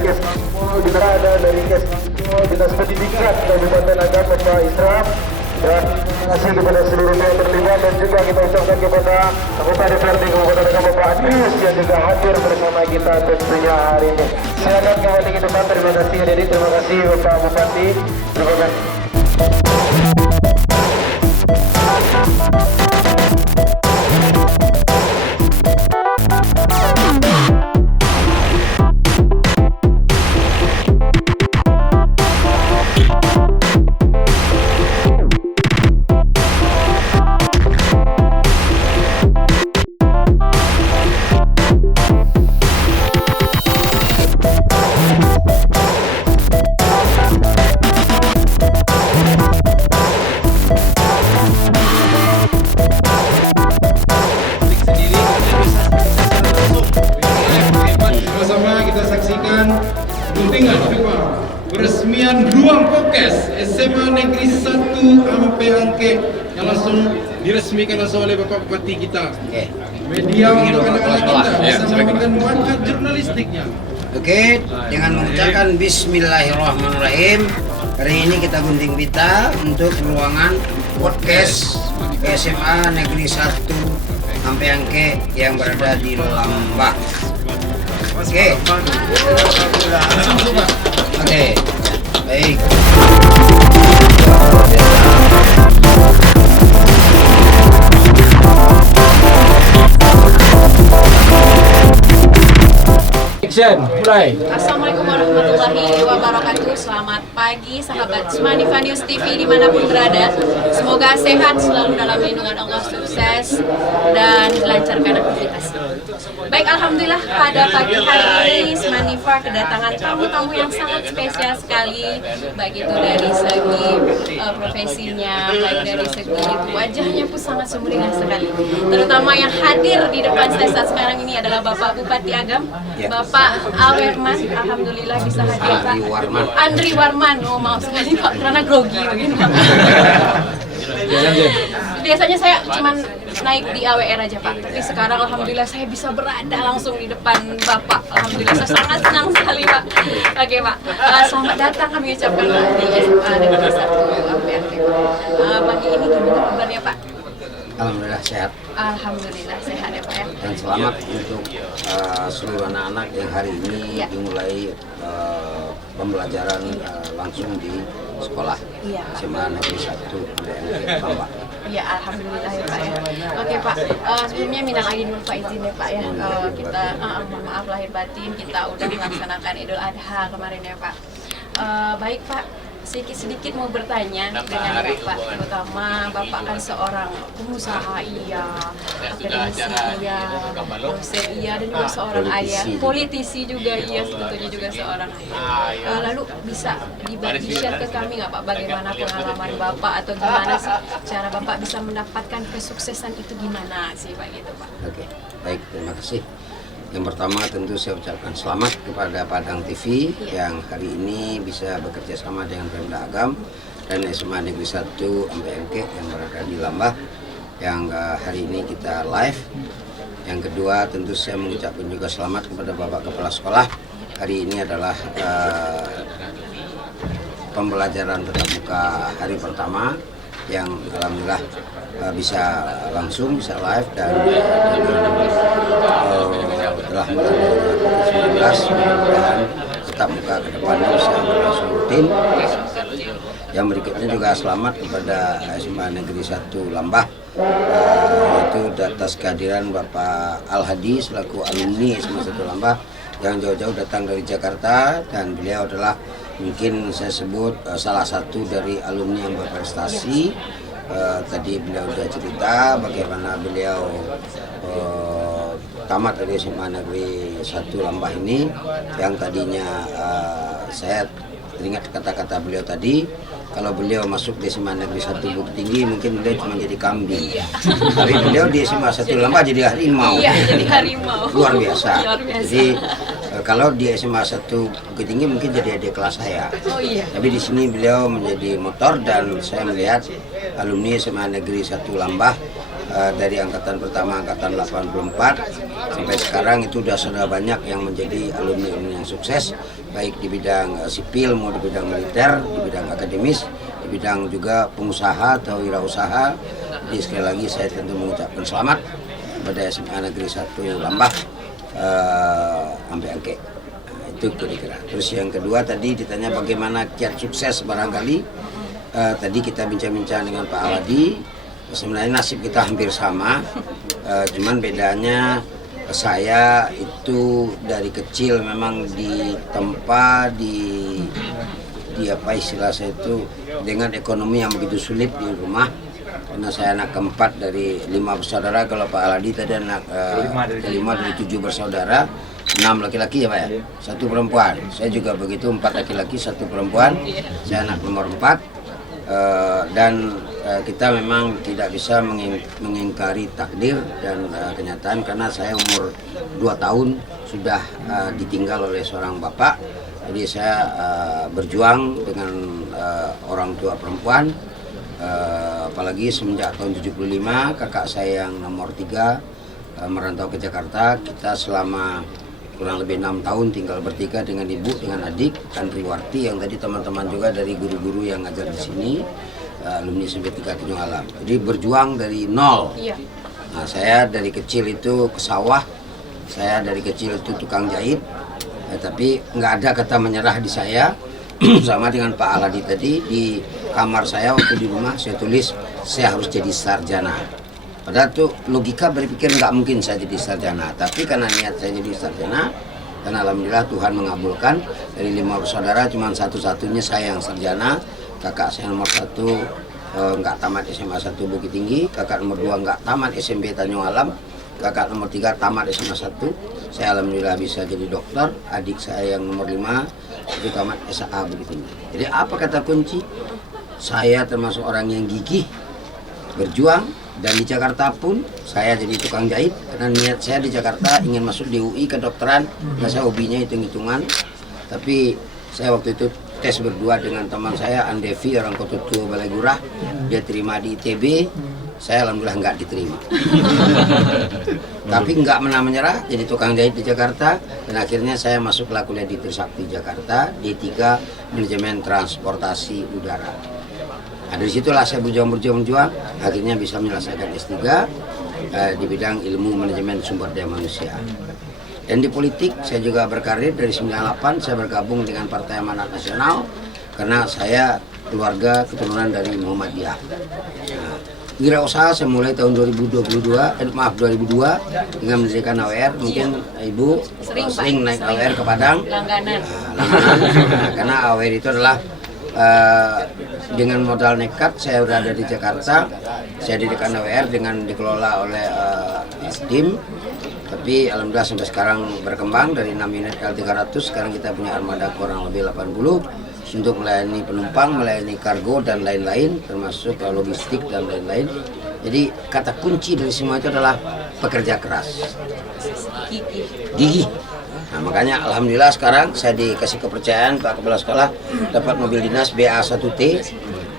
Dinas Pendidikan Kabupaten Agam Bapak Isram. Dan terima kasih kepada seluruh pihak terlibat, dan juga kita ucapkan kepada anggota DPRD Kabupaten Agam Bapak Adrius yang juga hadir bersama kita tentunya hari ini. Silakan kembali ke depan. Terima kasih Dedi, terima kasih Bapak Bupati. Terima kasih. Peresmian ruang Pokes SMA Negeri 1 Ampeangke yang langsung diresmikan langsung oleh Bapak Bupati kita. Media untuk anak-anak kita bisa melakukan bakat jurnalistiknya. Oke, dengan mengucapkan Bismillahirrahmanirrahim. Hari ini kita gunting pita untuk ruangan podcast SMA Negeri 1 Ampeangke yang berada di Lambak. Oke. Oke. Baik. Action, mulai. Assalamualaikum warahmatullahi wabarakatuh. Selamat pagi sahabat Smanifa News TV dimanapun berada. Semoga sehat selalu dalam lindungan Allah, sukses dan dilancarkan aktivitas. Baik, alhamdulillah pada pagi hari ini Smanifa kedatangan tamu-tamu yang sangat spesial sekali, baik itu dari segi profesinya, baik dari segi wajahnya pun sangat sumringah sekali. Terutama yang hadir di depan saya saat sekarang ini adalah Bapak Bupati Agam, Bapak Awerman. Alhamdulillah bisa hadir Pak. Andri Warman. Oh, maaf sekali Pak, karena grogi begini Pak. Biasanya saya cuma naik di AWR aja Pak, tapi sekarang alhamdulillah saya bisa berada langsung di depan Bapak. Alhamdulillah saya sangat senang sekali Pak. Oke Pak, selamat datang kami ucapkan Pak di SMA Negeri 1 AWR. Pagi ini gimana kabarnya Pak? Alhamdulillah sehat. Alhamdulillah sehat ya Pak ya. Dan selamat untuk seluruh anak-anak yang hari ini dimulai pembelajaran langsung di sekolah SMA Negeri 1 Tambak. Iya, alhamdulillah ya Pak ya. Oke Pak, sebelumnya minal aidin wal faizin ya Pak ya. Kita mohon maaf lahir batin, kita udah melaksanakan Idul Adha kemarin ya Pak. Baik Pak, sedikit mau bertanya dengan Bapak, terutama Bapak kan seorang pengusaha akademisi dosen dan juga seorang ayah, politisi juga tentunya juga seorang ayah. Lalu bisa di-share ke kami nggak Pak, bagaimana pengalaman Bapak atau gimana sih cara Bapak bisa mendapatkan kesuksesan itu gimana sih Pak gitu Pak? Oke, baik, terima kasih. Yang pertama tentu saya ucapkan selamat kepada Padang TV yang hari ini bisa bekerja sama dengan Pemda Agam dan SMA Negeri 1 MPMK yang berada di Lambah yang hari ini kita live. Yang kedua tentu saya mengucapkan juga selamat kepada Bapak Kepala Sekolah. Hari ini adalah pembelajaran tatap muka hari pertama yang alhamdulillah bisa langsung, bisa live dan telah melalui COVID-19 dan tetap muka ke depannya bisa berlangsung rutin. Yang berikutnya juga selamat kepada SMA Negeri 1 Lambah, yaitu atas kehadiran Bapak Al-Hadi selaku alumni SMA 1 Lambah yang jauh-jauh datang dari Jakarta, dan beliau adalah mungkin saya sebut salah satu dari alumni yang berprestasi. Tadi beliau sudah cerita bagaimana beliau tamat dari SMA Negeri 1 Lambah ini, yang tadinya saya teringat kata-kata beliau tadi, kalau beliau masuk di SMA Negeri 1 Bukit Tinggi mungkin beliau cuma jadi kambing. Tapi beliau di SMA 1 Lambah jadi harimau. Jadi harimau. Luar biasa. Jadi kalau di SMA 1 Bukit Tinggi mungkin jadi adik kelas saya. Tapi di sini beliau menjadi motor, dan saya melihat alumni SMA Negeri 1 Lambah dari angkatan pertama, angkatan 84 sampai sekarang itu sudah banyak yang menjadi alumni yang sukses, baik di bidang sipil maupun di bidang militer, di bidang akademis, di bidang juga pengusaha atau wirausaha. Jadi sekali lagi saya tentu mengucapkan selamat kepada SMA Negeri 1 Lambah sampai angke. Itu kira-kira. Terus yang kedua tadi ditanya bagaimana kiat sukses barangkali. Tadi kita bincang-bincang dengan Pak Aladi. Sebenarnya nasib kita hampir sama, cuman bedanya saya itu dari kecil memang ditempa di apa istilah saya itu dengan ekonomi yang begitu sulit di rumah, karena saya anak keempat dari 5 bersaudara. Kalau Pak Aladi tadi anak kelima dari 7 bersaudara, 6 laki-laki ya Pak ya, 1 perempuan. Saya juga begitu, 4 laki-laki 1 perempuan. Saya anak nomor 4. Dan kita memang tidak bisa mengingkari takdir dan kenyataan, karena saya umur 2 tahun sudah ditinggal oleh seorang bapak. Jadi saya berjuang dengan orang tua perempuan, apalagi semenjak tahun 75 kakak saya yang nomor 3 merantau ke Jakarta. Kita selama kurang lebih 6 tahun tinggal bertiga dengan ibu, dengan adik Andri Warti yang tadi teman-teman juga dari guru-guru yang ngajar di sini, alumni SMP 3 Tanjung Alam. Jadi berjuang dari nol. Nah, saya dari kecil itu ke sawah, saya dari kecil itu tukang jahit, tapi nggak ada kata menyerah di saya. Sama dengan Pak Aladi tadi, di kamar saya waktu di rumah saya tulis saya harus jadi sarjana. Padahal tuh logika berpikir nggak mungkin saya jadi sarjana, tapi karena niat saya jadi sarjana, Dan alhamdulillah Tuhan mengabulkan. Dari 5 bersaudara cuma satu-satunya saya yang sarjana. Kakak saya nomor 1 nggak tamat SMA 1 Bukit Tinggi, kakak nomor 2 nggak tamat SMP Tanjung Alam, kakak nomor 3 tamat SMA 1. Saya alhamdulillah bisa jadi dokter. Adik saya yang nomor 5 itu tamat SA Bukit Tinggi. Jadi apa kata kunci? Saya termasuk orang yang gigih, berjuang, dan di Jakarta pun saya jadi tukang jahit karena niat saya di Jakarta ingin masuk di UI kedokteran. Saya hobinya hitung-hitungan, tapi saya waktu itu tes berdua dengan teman saya Andevi, orang Kotutu Balai Gurah. Dia terima di ITB, saya alhamdulillah nggak diterima. Tapi nggak menyerah, jadi tukang jahit di Jakarta, dan akhirnya saya masuklah kuliah di Trisakti Jakarta, D3 Manajemen Transportasi Udara. Nah, dari situlah saya berjuang, akhirnya bisa menyelesaikan S3 di bidang ilmu manajemen sumber daya manusia. Dan di politik saya juga berkarir dari 98, saya bergabung dengan Partai Amanat Nasional karena saya keluarga keturunan dari Muhammadiyah. Nah, wirausaha saya mulai tahun 2002 dengan mendirikan AWR. Mungkin Ibu sering naik AWR ke Padang. Langganan. Nah, karena AWR itu adalah dengan modal nekat saya berada di Jakarta. Saya didirikan AWR dengan dikelola oleh tim. Tapi alhamdulillah sampai sekarang berkembang dari 6 unit L300, sekarang kita punya armada kurang lebih 80 untuk melayani penumpang, melayani kargo dan lain-lain, termasuk logistik dan lain-lain. Jadi kata kunci dari semua itu adalah pekerja keras, gigih. Nah, makanya alhamdulillah sekarang saya dikasih kepercayaan Pak Kepala Sekolah dapat mobil dinas BA1T.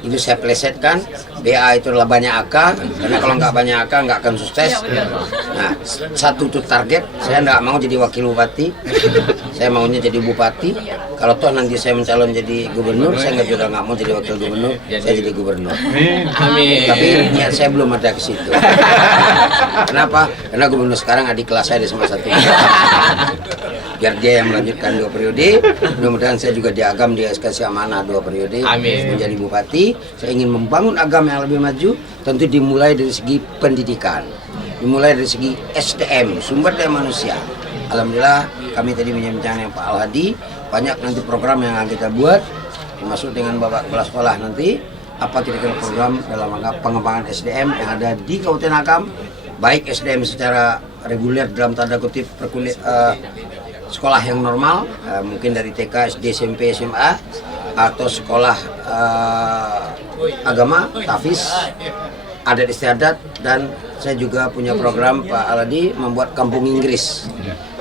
Itu saya plesetkan, BA itu adalah banyak AK, karena kalau nggak banyak AK nggak akan sukses. Nah, satu itu target, saya nggak mau jadi wakil bupati, saya maunya jadi bupati. Kalau toh nanti saya mencalon jadi gubernur, saya juga nggak mau jadi wakil gubernur, saya jadi gubernur. Amin. Tapi niat saya belum ada ke situ. Kenapa? Karena gubernur sekarang adik kelas saya di SMA 1. Biar dia yang melanjutkan 2 periode, mudah-mudahan saya juga di Agam dia kasih amanah 2 periode. Amin. Menjadi bupati. Saya ingin membangun Agam yang lebih maju, tentu dimulai dari segi pendidikan, dimulai dari segi SDM, sumber daya manusia. Alhamdulillah kami tadi menyampaikan yang Pak Al-Hadi, banyak nanti program yang akan kita buat, termasuk dengan Bapak Kepala Sekolah nanti, apa kira-kira program dalam rangka pengembangan SDM yang ada di Kabupaten Agam, baik SDM secara reguler dalam tanda kutip sekolah yang normal, mungkin dari TK, SD, SMP, SMA, atau sekolah agama, tafiz, adat istiadat, dan saya juga punya program Pak Aladi membuat kampung Inggris.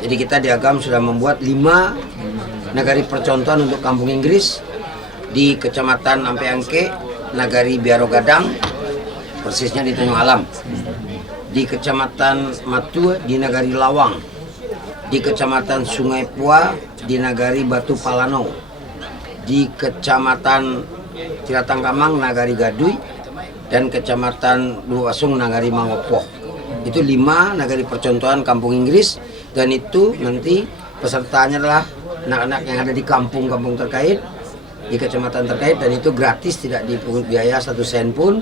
Jadi kita di Agam sudah membuat 5 nagari percontohan untuk kampung Inggris di Kecamatan Ampeangke, Nagari Biaro Gadang, persisnya di Tanjung Alam, di Kecamatan Matu di Nagari Lawang, di Kecamatan Sungai Pua di Nagari Batu Palano, di Kecamatan Tiratangkamang Nagari Gaduy, dan Kecamatan Luwasung Nagari Mangopo. Itu 5 nagari percontohan kampung Inggris, dan itu nanti pesertanya adalah anak-anak yang ada di kampung-kampung terkait, di kecamatan terkait, dan itu gratis, tidak dipungut biaya 1 sen pun.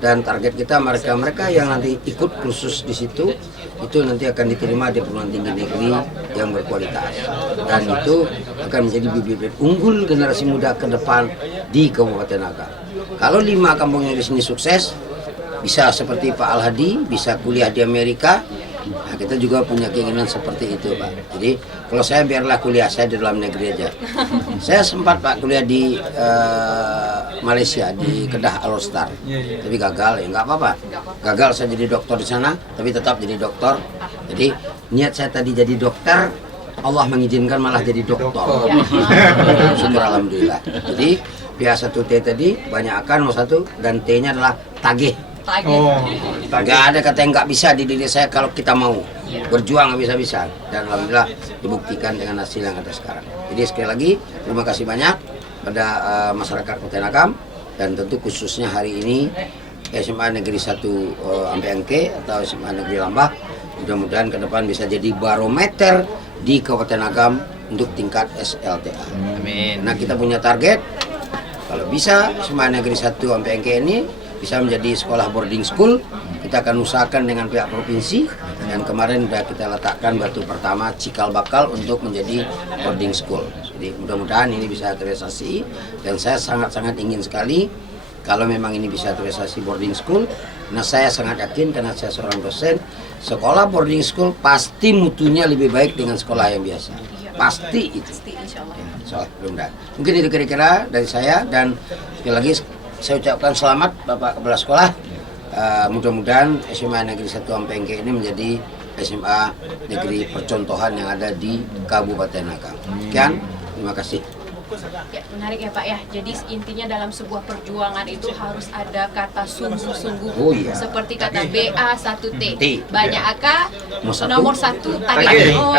Dan target kita mereka yang nanti ikut kursus di situ itu nanti akan diterima di perguruan tinggi negeri yang berkualitas, dan itu akan menjadi bibit unggul generasi muda ke depan di Kabupaten Agam. Kalau 5 kampung Inggris ini sukses, bisa seperti Pak Al-Hadi, bisa kuliah di Amerika. Nah, kita juga punya keinginan seperti itu, Pak. Jadi kalau saya biarlah kuliah saya di dalam negeri aja. Saya sempat Pak kuliah di Malaysia, di Kedah Alostar, tapi gagal. Ya nggak apa-apa, gagal saya jadi dokter di sana, tapi tetap jadi dokter. Jadi niat saya tadi jadi dokter, Allah mengizinkan malah jadi dokter. Syukur alhamdulillah. Jadi BA1T tadi banyak akan nomor 1, dan T-nya adalah tagih. Gak ada kata yang nggak bisa di diri saya kalau kita mau berjuang, nggak bisa-bisa, dan alhamdulillah dibuktikan dengan hasil yang ada sekarang. Jadi sekali lagi terima kasih banyak pada masyarakat Kabupaten Agam, dan tentu khususnya hari ini SMA Negeri 1 Ampeangke atau SMA Negeri Lambah. Mudah-mudahan ke depan bisa jadi barometer di Kabupaten Agam untuk tingkat SLTA. Amin. Nah, kita punya target kalau bisa SMA Negeri 1 Ampeangke ini bisa menjadi sekolah boarding school. Kita akan usahakan dengan pihak provinsi Dan kemarin sudah kita letakkan batu pertama cikal bakal untuk menjadi boarding school. Jadi mudah-mudahan ini bisa terrealisasi, dan saya sangat-sangat ingin sekali kalau memang ini bisa terrealisasi boarding school. Nah, saya sangat yakin karena saya seorang dosen, sekolah boarding school pasti mutunya lebih baik dengan sekolah yang biasa. Pasti itu. Soal belum dah. Mungkin itu kira-kira dari saya, dan sekali lagi saya ucapkan selamat Bapak Kepala Sekolah. Mudah-mudahan SMA Negeri 1 Ampengke ini menjadi SMA negeri percontohan yang ada di Kabupaten Nakam. Sekian, terima kasih. Ya, menarik ya Pak ya. Jadi intinya dalam sebuah perjuangan itu harus ada kata sungguh-sungguh. Oh, iya. Seperti kata BA1T. T. Banyak AK, Nomor satu target. Oh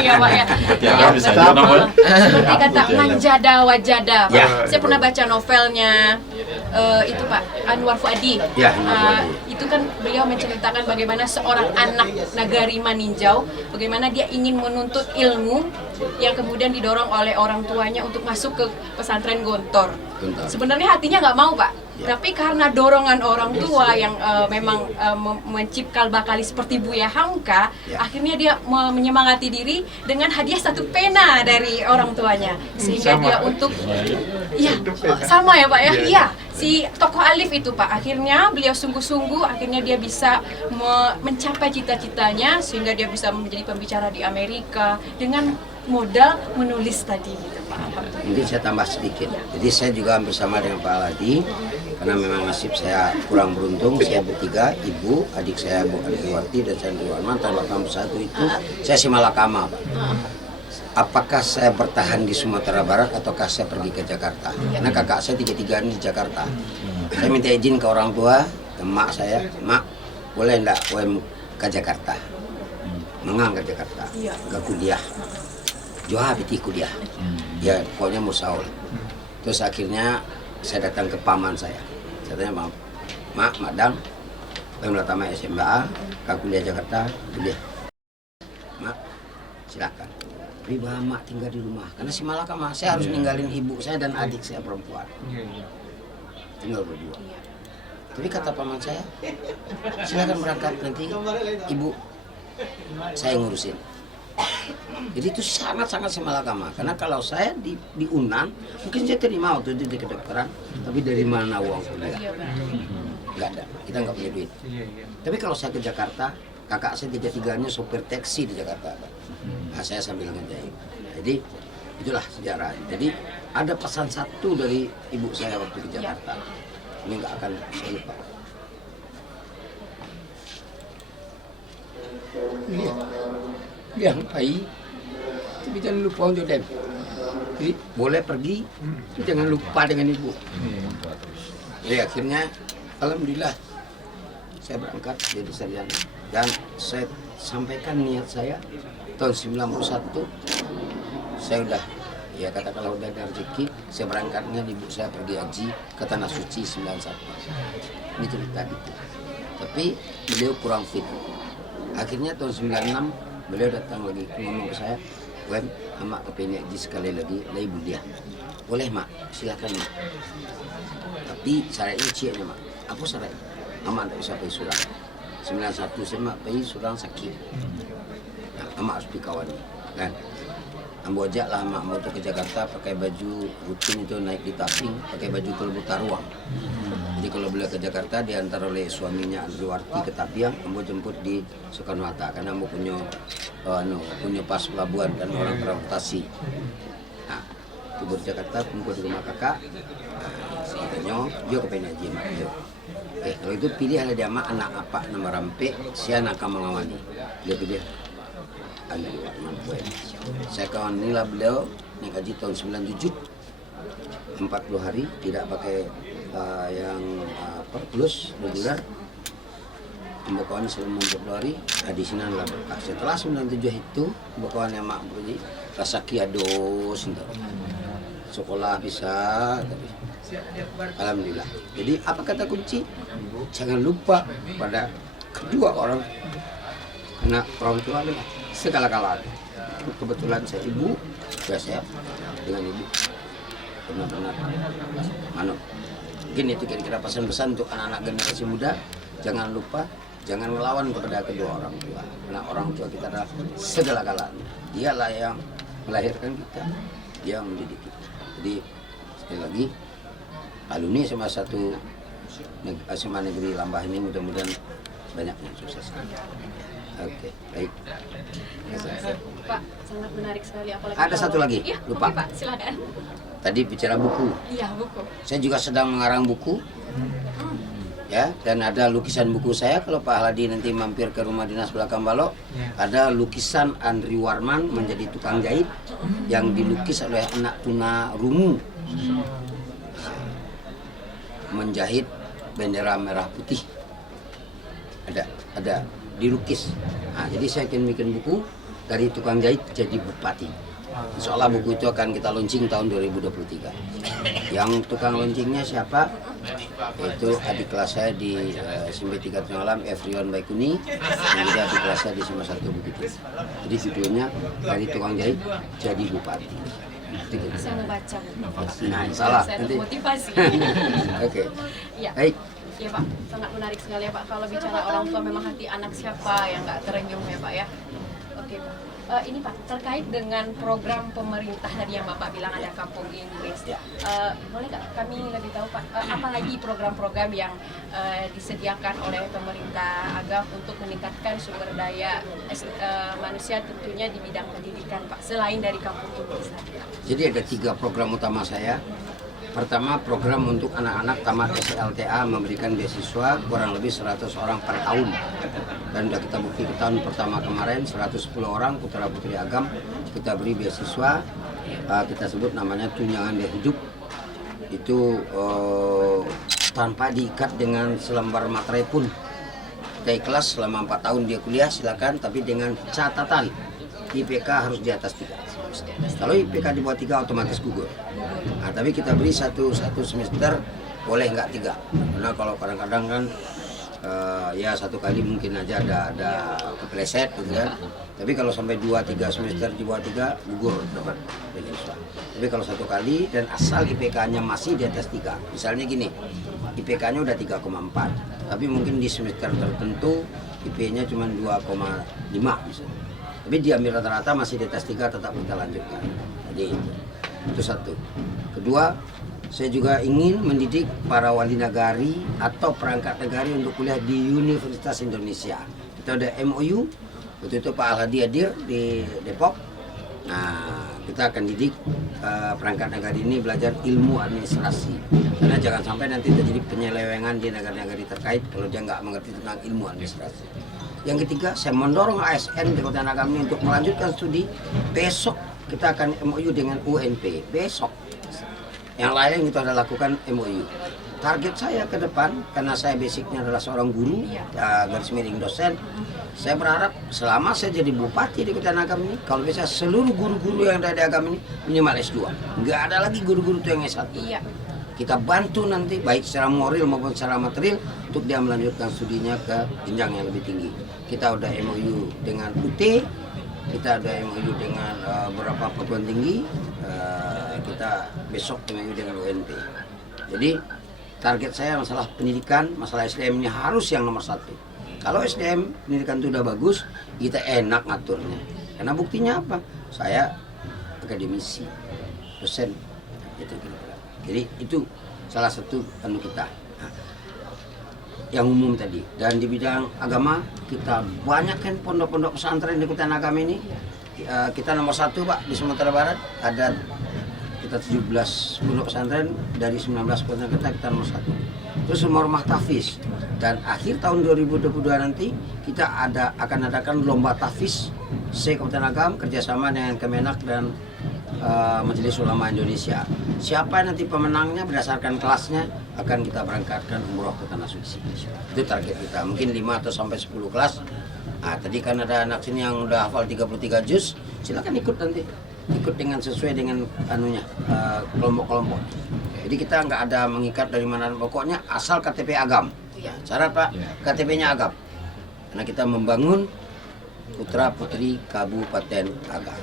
iya Pak ya. Ya, bisa betul. juga nomor. Seperti kata Manjada Wajada. Pak. Ya. Saya pernah baca novelnya itu Pak, Anwar Fuadi. Ya, Anwar Fuadi. Itu kan beliau menceritakan bagaimana seorang anak Nagari Maninjau, bagaimana dia ingin menuntut ilmu yang kemudian didorong oleh orang tuanya untuk masuk ke pesantren Gontor. Sebenarnya hatinya nggak mau Pak, tapi karena dorongan orang tua yang memang mencipkal bakali seperti Buya Hamka, akhirnya dia menyemangati diri dengan hadiah 1 pena dari orang tuanya, sehingga dia untuk sama ya Pak ya, iya. Si tokoh Alif itu Pak, akhirnya beliau sungguh-sungguh, akhirnya dia bisa mencapai cita-citanya sehingga dia bisa menjadi pembicara di Amerika dengan modal menulis tadi gitu Pak. Mungkin saya tambah sedikit. Jadi saya juga hampir sama dengan Pak Aladi, karena memang nasib saya kurang beruntung. Saya bertiga, ibu, adik saya Bu Adiwarti, dan saya Bu Arman. Tahun 81 itu saya si Malakama Pak. Apakah saya bertahan di Sumatera Barat ataukah saya pergi ke Jakarta? Karena kakak saya tiga-tiga ini di Jakarta. Saya minta izin ke orang tua, ke mak saya, mak boleh enggak UM ke Jakarta? Mengang ke Jakarta, ke kuliah. Joha biti kuliah. Ya pokoknya mau saul. Terus akhirnya saya datang ke paman saya. Saya tanya, mak, madam, UM Latama SMA, ke kuliah Jakarta, kuliah. Mak, silakan. Tapi mak tinggal di rumah, karena si Malakama saya harus ninggalin ibu saya dan adik saya perempuan, tinggal berdua. Tapi kata paman saya, silakan berangkat, nanti ibu saya ngurusin. Jadi itu sangat-sangat si Malakama, karena kalau saya di Unan mungkin saya terima waktu itu di kedokteran, tapi dari mana uang kuliah? Nggak ada, kita nggak punya duit. Tapi kalau saya ke Jakarta, kakak saya tiga-tiganya sopir taksi di Jakarta. Nah, saya sambil ngejahit. Jadi itulah sejarah. Jadi ada pesan satu dari ibu saya waktu ke Jakarta. Ini nggak akan saya lupa. Yang baik, tapi jangan lupa untuk dem. Jadi boleh pergi, tapi jangan lupa dengan ibu. Jadi akhirnya, alhamdulillah, saya berangkat jadi sarjana. Dan saya sampaikan niat saya tahun 91 saya udah, ya katakanlah udah ada rezeki. Saya berangkatnya ibu saya pergi haji ke Tanah Suci 91. Ini cerita gitu. Tapi beliau kurang fit. Akhirnya tahun 96 beliau datang lagi ngomong ke saya, "Wem, mak kepengen haji sekali lagi, lah ibu dia. Boleh mak, silakan mak. Tapi syaratnya ciaknya mak. Apa syarat? Amak tak bisa pergi surang. 91 saya mak pergi surang sakit. Nah, amak harus pergi kawan kan. Ambo ajak lah mak mau ke Jakarta pakai baju rutin itu naik di taping, pakai baju Telbu Taruang. Jadi kalau beliau ke Jakarta diantar oleh suaminya Andriwarti ke Tapiang, ambo jemput di Soekarno Hatta karena ambo punya pas pelabuhan dan orang transportasi. Nah, tiba di Jakarta kumpul di rumah kakak. Katanya, dia kepengen haji mak. Oke, kalau itu pilih ada dia mak anak apa nama rampe, si anak akan mengawani. Dia pilih anak mampu. Saya kawan inilah beliau naik haji tahun 97, 40 hari tidak pakai yang plus regular. Pembekawan selama 40 hari, di sini adalah berkah. Setelah 97 itu, pembekawan yang mak bunyi rasa kiados, sekolah bisa, tapi alhamdulillah. Jadi apa kata kunci? Jangan lupa pada kedua orang, karena orang tua adalah segala-galanya. Kebetulan saya ibu, ya saya dengan ibu benar-benar manut. Mungkin itu kira-kira pesan-pesan untuk anak-anak generasi muda. Jangan lupa jangan melawan kepada kedua orang tua. Karena orang tua kita adalah segala-galanya. Dialah yang melahirkan kita, dia yang mendidik kita. Jadi sekali lagi, alumni SMA Negeri Lambah ini mudah-mudahan banyak yang sukses. Oke, baik. Pak, sangat menarik sekali. Apalagi Ada satu lagi, ya, lupa. Pak, silakan. Tadi bicara buku. Iya, buku. Saya juga sedang mengarang buku. Ya, dan ada lukisan buku saya. Kalau Pak Haladi nanti mampir ke rumah dinas belakang balok, ada lukisan Andri Warman menjadi tukang jahit yang dilukis oleh anak tuna rungu menjahit bendera merah putih. Ada dilukis. Nah, jadi saya akan bikin buku dari tukang jahit jadi bupati. Insya Allah buku itu akan kita launching tahun 2023. Yang tukang launchingnya siapa? Yaitu adik kelas saya di SMP 3 Tenggelam, Efrion Baikuni, dan juga adik kelas saya di SMA 1 Bukit. Jadi judulnya dari tukang jahit jadi bupati. Saya mau baca buku. Nah, salah. Saya Nanti. termotivasi. Oke. Ya. Baik. Ya Pak, sangat menarik sekali ya Pak. Kalau bicara orang tua memang hati anak siapa yang nggak terenyuh ya Pak ya. Oke Pak. Ini Pak, terkait dengan program pemerintah tadi yang Bapak bilang ada Kampung Inggris. Boleh nggak kami lebih tahu Pak, apalagi program-program yang disediakan oleh pemerintah Agam untuk meningkatkan sumber daya manusia tentunya di bidang pendidikan Pak, selain dari Kampung Inggris tadi? Jadi ada 3 program utama saya. Pertama, program untuk anak-anak tamat SLTA memberikan beasiswa kurang lebih 100 orang per tahun. Dan sudah kita bukti tahun pertama kemarin 110 orang putra-putri Agam kita beri beasiswa. Kita sebut namanya tunjangan biaya hidup. Itu tanpa diikat dengan selembar materai pun. Kita ikhlas selama 4 tahun dia kuliah silakan, tapi dengan catatan IPK harus di atas 3. Kalau IPK di bawah 3 otomatis gugur. Nah, tapi kita beri satu semester boleh nggak 3. Karena kalau kadang-kadang kan ya 1 kali mungkin aja ada kepleset gitu kan. Tapi kalau sampai 2-3 semester di bawah 3 gugur dapat beasiswa. Tapi kalau 1 kali dan asal IPK-nya masih di atas 3. Misalnya gini, IPK-nya udah 3,4. Tapi mungkin di semester tertentu IP-nya cuma 2,5 misalnya. Tapi diambil rata-rata masih di atas 3 tetap kita lanjutkan. Jadi itu satu. Kedua, saya juga ingin mendidik para wali nagari atau perangkat negari untuk kuliah di Universitas Indonesia. Kita ada MOU, waktu itu Pak Al-Hadi hadir di Depok. Nah, kita akan didik perangkat negari ini belajar ilmu administrasi. Karena jangan sampai nanti terjadi penyelewengan di negara-negara terkait kalau dia nggak mengerti tentang ilmu administrasi. Yang ketiga, saya mendorong ASN di Kota Agam ini untuk melanjutkan studi. Besok kita akan MOU dengan UNP. Besok. Yang lain kita sudah lakukan MOU. Target saya ke depan, karena saya basicnya adalah seorang guru, garis miring dosen. Saya berharap selama saya jadi bupati di Kota Agam ini, kalau bisa seluruh guru-guru yang ada di Agam ini minimal S2. Nggak ada lagi guru-guru itu yang S1. Iya. Kita bantu nanti baik secara moral maupun secara material untuk dia melanjutkan studinya ke jenjang yang lebih tinggi. Kita udah MOU dengan UT, kita ada MOU dengan beberapa perguruan tinggi, kita besok MOU dengan UNP. Jadi target saya masalah pendidikan, masalah SDM ini harus yang nomor 1. Kalau SDM pendidikan itu udah bagus, kita enak ngaturnya. Karena buktinya apa? Saya akademisi, dosen, gitu. Jadi itu salah satu anu kita. Nah, yang umum tadi. Dan di bidang agama kita banyakkan pondok-pondok pesantren di Kota Agam ini. Kita nomor 1 Pak di Sumatera Barat, ada kita 17 pondok pesantren dari 19 kota kita nomor 1. Terus semua rumah tahfiz. Dan akhir tahun 2022 nanti kita akan adakan lomba tahfiz Kota Agam kerjasama dengan Kemenak dan Majelis Ulama Indonesia. Siapa nanti pemenangnya berdasarkan kelasnya akan kita berangkatkan umroh ke Tanah Suci. Itu target kita. Mungkin 5 atau sampai 10 kelas. Nah, tadi kan ada anak sini yang udah hafal 33 juz, silakan ikut nanti. Ikut dengan sesuai dengan anunya, kelompok-kelompok. Jadi kita nggak ada mengikat dari mana, pokoknya asal KTP Agam. Syarat Pak, KTP-nya Agam. Karena kita membangun putra putri Kabupaten Agam.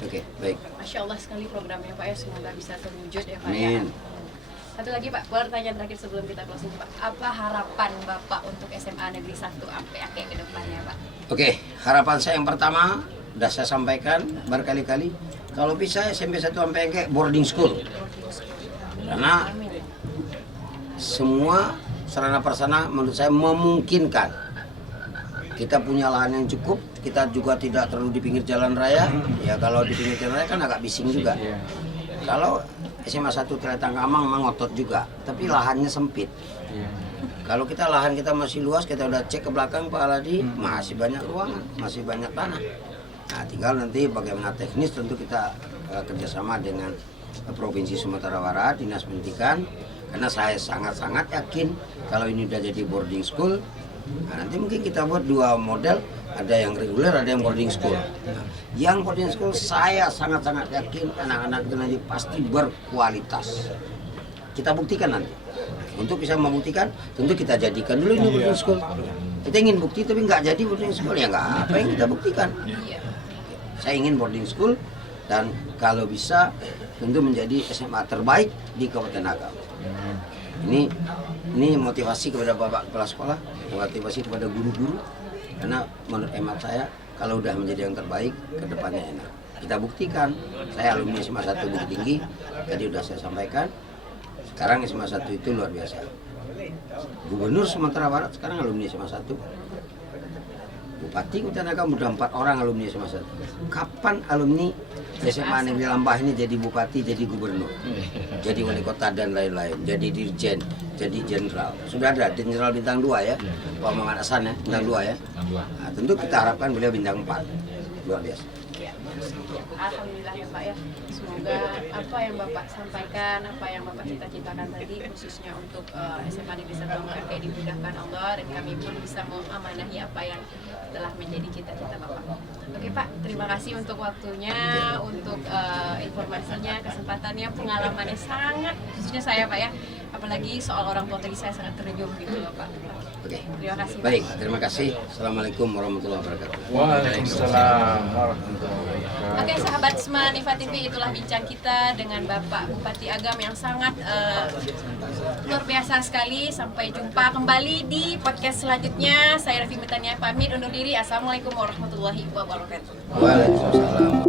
Oke, baik. Masya Allah sekali programnya Pak ya, semoga bisa terwujud ya Pak. Amin. Ya. Satu lagi Pak, pertanyaan terakhir sebelum kita closing Pak. Apa harapan Bapak untuk SMA Negeri 1 AMPAK ke depannya Pak? Oke, harapan saya yang pertama, sudah saya sampaikan berkali-kali, kalau bisa SMP 1 AMPAK boarding school. Karena semua sarana prasarana menurut saya memungkinkan. Kita punya lahan yang cukup, kita juga tidak terlalu di pinggir jalan raya. Ya kalau di pinggir jalan raya kan agak bising juga. Kalau SMA 1 Tretang Kamang memang ngotot juga, tapi lahannya sempit. Kalau lahan kita masih luas, kita udah cek ke belakang Pak Aladi, masih banyak ruangan, masih banyak tanah. Nah tinggal nanti bagaimana teknis tentu kita kerjasama dengan Provinsi Sumatera Barat, Dinas Pendidikan. Karena saya sangat-sangat yakin kalau ini udah jadi boarding school, nah, nanti mungkin kita buat dua model, ada yang reguler, ada yang boarding school. Nah, yang boarding school saya sangat-sangat yakin anak-anak itu nanti pasti berkualitas. Kita buktikan nanti. Untuk bisa membuktikan, tentu kita jadikan dulu ini boarding school. Kita ingin bukti tapi nggak jadi boarding school, ya nggak apa yang kita buktikan. Saya ingin boarding school dan kalau bisa tentu menjadi SMA terbaik di Kabupaten Agam. Ini motivasi kepada Bapak Kepala Sekolah, motivasi kepada guru-guru, karena menurut hemat saya kalau udah menjadi yang terbaik ke depannya enak. Kita buktikan, saya alumni SMA 1 Bukit Tinggi, tadi udah saya sampaikan, sekarang SMA 1 itu luar biasa. Gubernur Sumatera Barat sekarang alumni SMA 1. Bupati Kabupaten Agam udah 4 orang alumni SMA 1. Kapan alumni SMA Negeri Lambah ini jadi bupati, jadi gubernur, jadi wali kota dan lain-lain, jadi dirjen, jadi jenderal. Sudah ada jenderal bintang 2 ya, Pak Muhammad Hasan ya, bintang 2 ya. Nah, tentu kita harapkan beliau bintang 4, luar biasa. Alhamdulillah ya Pak ya. Semoga apa yang Bapak sampaikan, apa yang Bapak cita-citakan tadi khususnya untuk SMA Negeri 1 AMPAK dimudahkan Allah dan kami pun bisa mengamanahi apa yang telah menjadi cita-cita Bapak. Oke Pak, terima kasih untuk waktunya, untuk informasinya, kesempatannya, pengalamannya sangat khususnya saya Pak ya. Apalagi soal orang tua tadi saya sangat terjun gitu loh Pak. Oke. Terima kasih. Baik, terima kasih. Assalamualaikum warahmatullahi wabarakatuh. Waalaikumsalam warahmatullahi wabarakatuh. Oke sahabat Smanifa TV, itulah bincang kita dengan Bapak Bupati Agam yang sangat luar biasa sekali. Sampai jumpa kembali di podcast selanjutnya. Saya Raffi Mitania pamit undur diri. Assalamualaikum warahmatullahi wabarakatuh. Waalaikumsalam.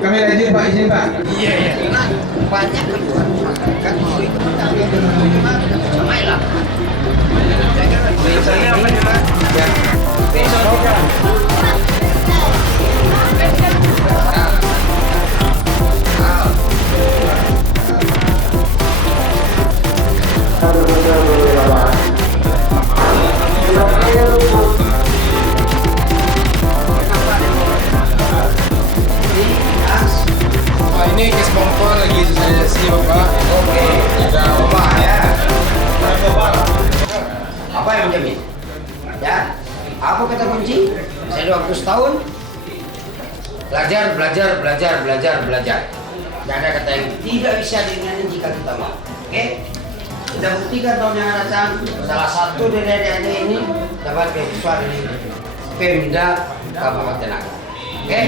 Kami izin Pak, izin Pak. Iya, iya. Karena banyak keluhan masyarakat mau ikut kami sama lah. Saya kan Wah, ini kes bongkol lagi saya sih Bapak. Oke, Ada coba ya. Apa yang menjamin? Ya, apa kata kunci? Saya 20 tahun. Belajar, belajar, belajar, belajar, belajar. Tidak ada kata yang tidak bisa diingkari jika kita mau. Oke? Kita buktikan tahun yang akan datang. Salah satu dari adik-adik ini dapat beasiswa dari Pemda Kabupaten Naga. Oke?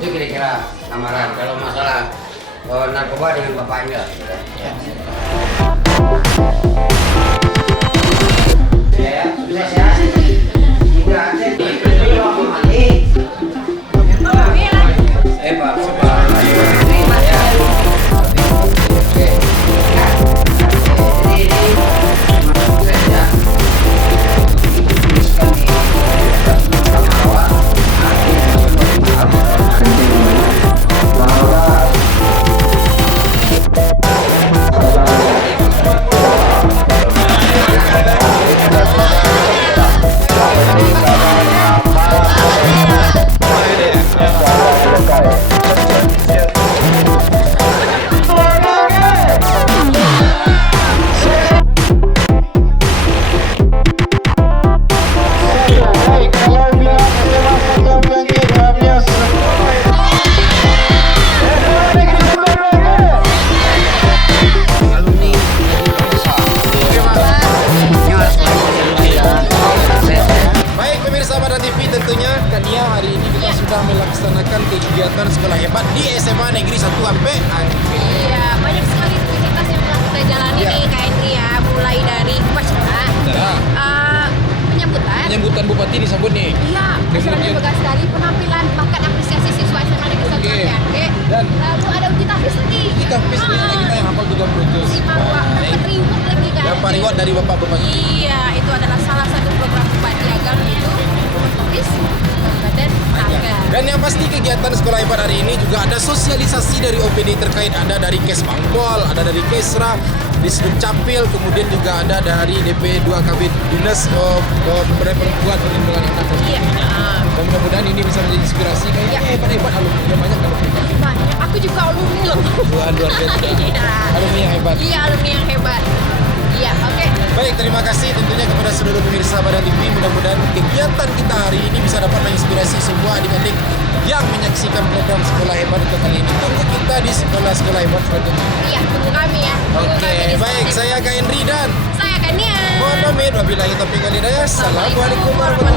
Itu kira-kira amaran. Kalau masalah narkoba dengan bapaknya. Ya. Ya, sudah sehat. Tidak ada. Pak, coba. Ya. Oke. Jadi ini saja. melaksanakan kegiatan sekolah hebat di SMA Negeri 1 Ampe Angke. Iya, banyak sekali aktivitas yang telah kita jalani Ya. nih KNRI ya, mulai dari upacara, Penyambutan Bupati disambut nih. iya, acaranya megah sekali, penampilan bahkan apresiasi siswa SMA Negeri 1 Oke. Ampe Angke. Dan Lalu ada uji tafis lagi. kita anak kita yang hafal 30 juz. Dapat reward lagi kan. Dapat reward dari Bapak Bupati. Iya, itu adalah salah satu program Bupati agar itu turis Kabupaten Angke. Dan yang pasti kegiatan sekolah hebat hari ini juga ada sosialisasi dari OPD terkait, ada dari Kes Bangpol, ada dari Kesra, di Capil, kemudian juga ada dari DP 2 KB Dinas Pemberdayaan Perempuan Perlindungan Anak. Iya. Dan mudah-mudahan ini bisa menjadi inspirasi kayaknya hebat-hebat alumni banyak alumni. Banyak. Aku juga alumni loh. Luar biasa. Iya. Alumni yang hebat. Iya, alumni yang hebat. Iya, oke. Baik, terima kasih tentunya kepada seluruh pemirsa Badan TV. Mudah-mudahan kegiatan kita hari ini bisa dapat menginspirasi semua adik-adik yang menyaksikan program Sekolah Hebat untuk kali ini. Tunggu kita di sekolah-sekolah hebat selanjutnya. Iya, tunggu kami ya. Tunggu Oke, kami di baik. sini. Saya Kak Henry dan Saya Kania. mohon pamit. Wabillahi taufiq wal hidayah. Assalamualaikum warahmatullahi wabarakatuh.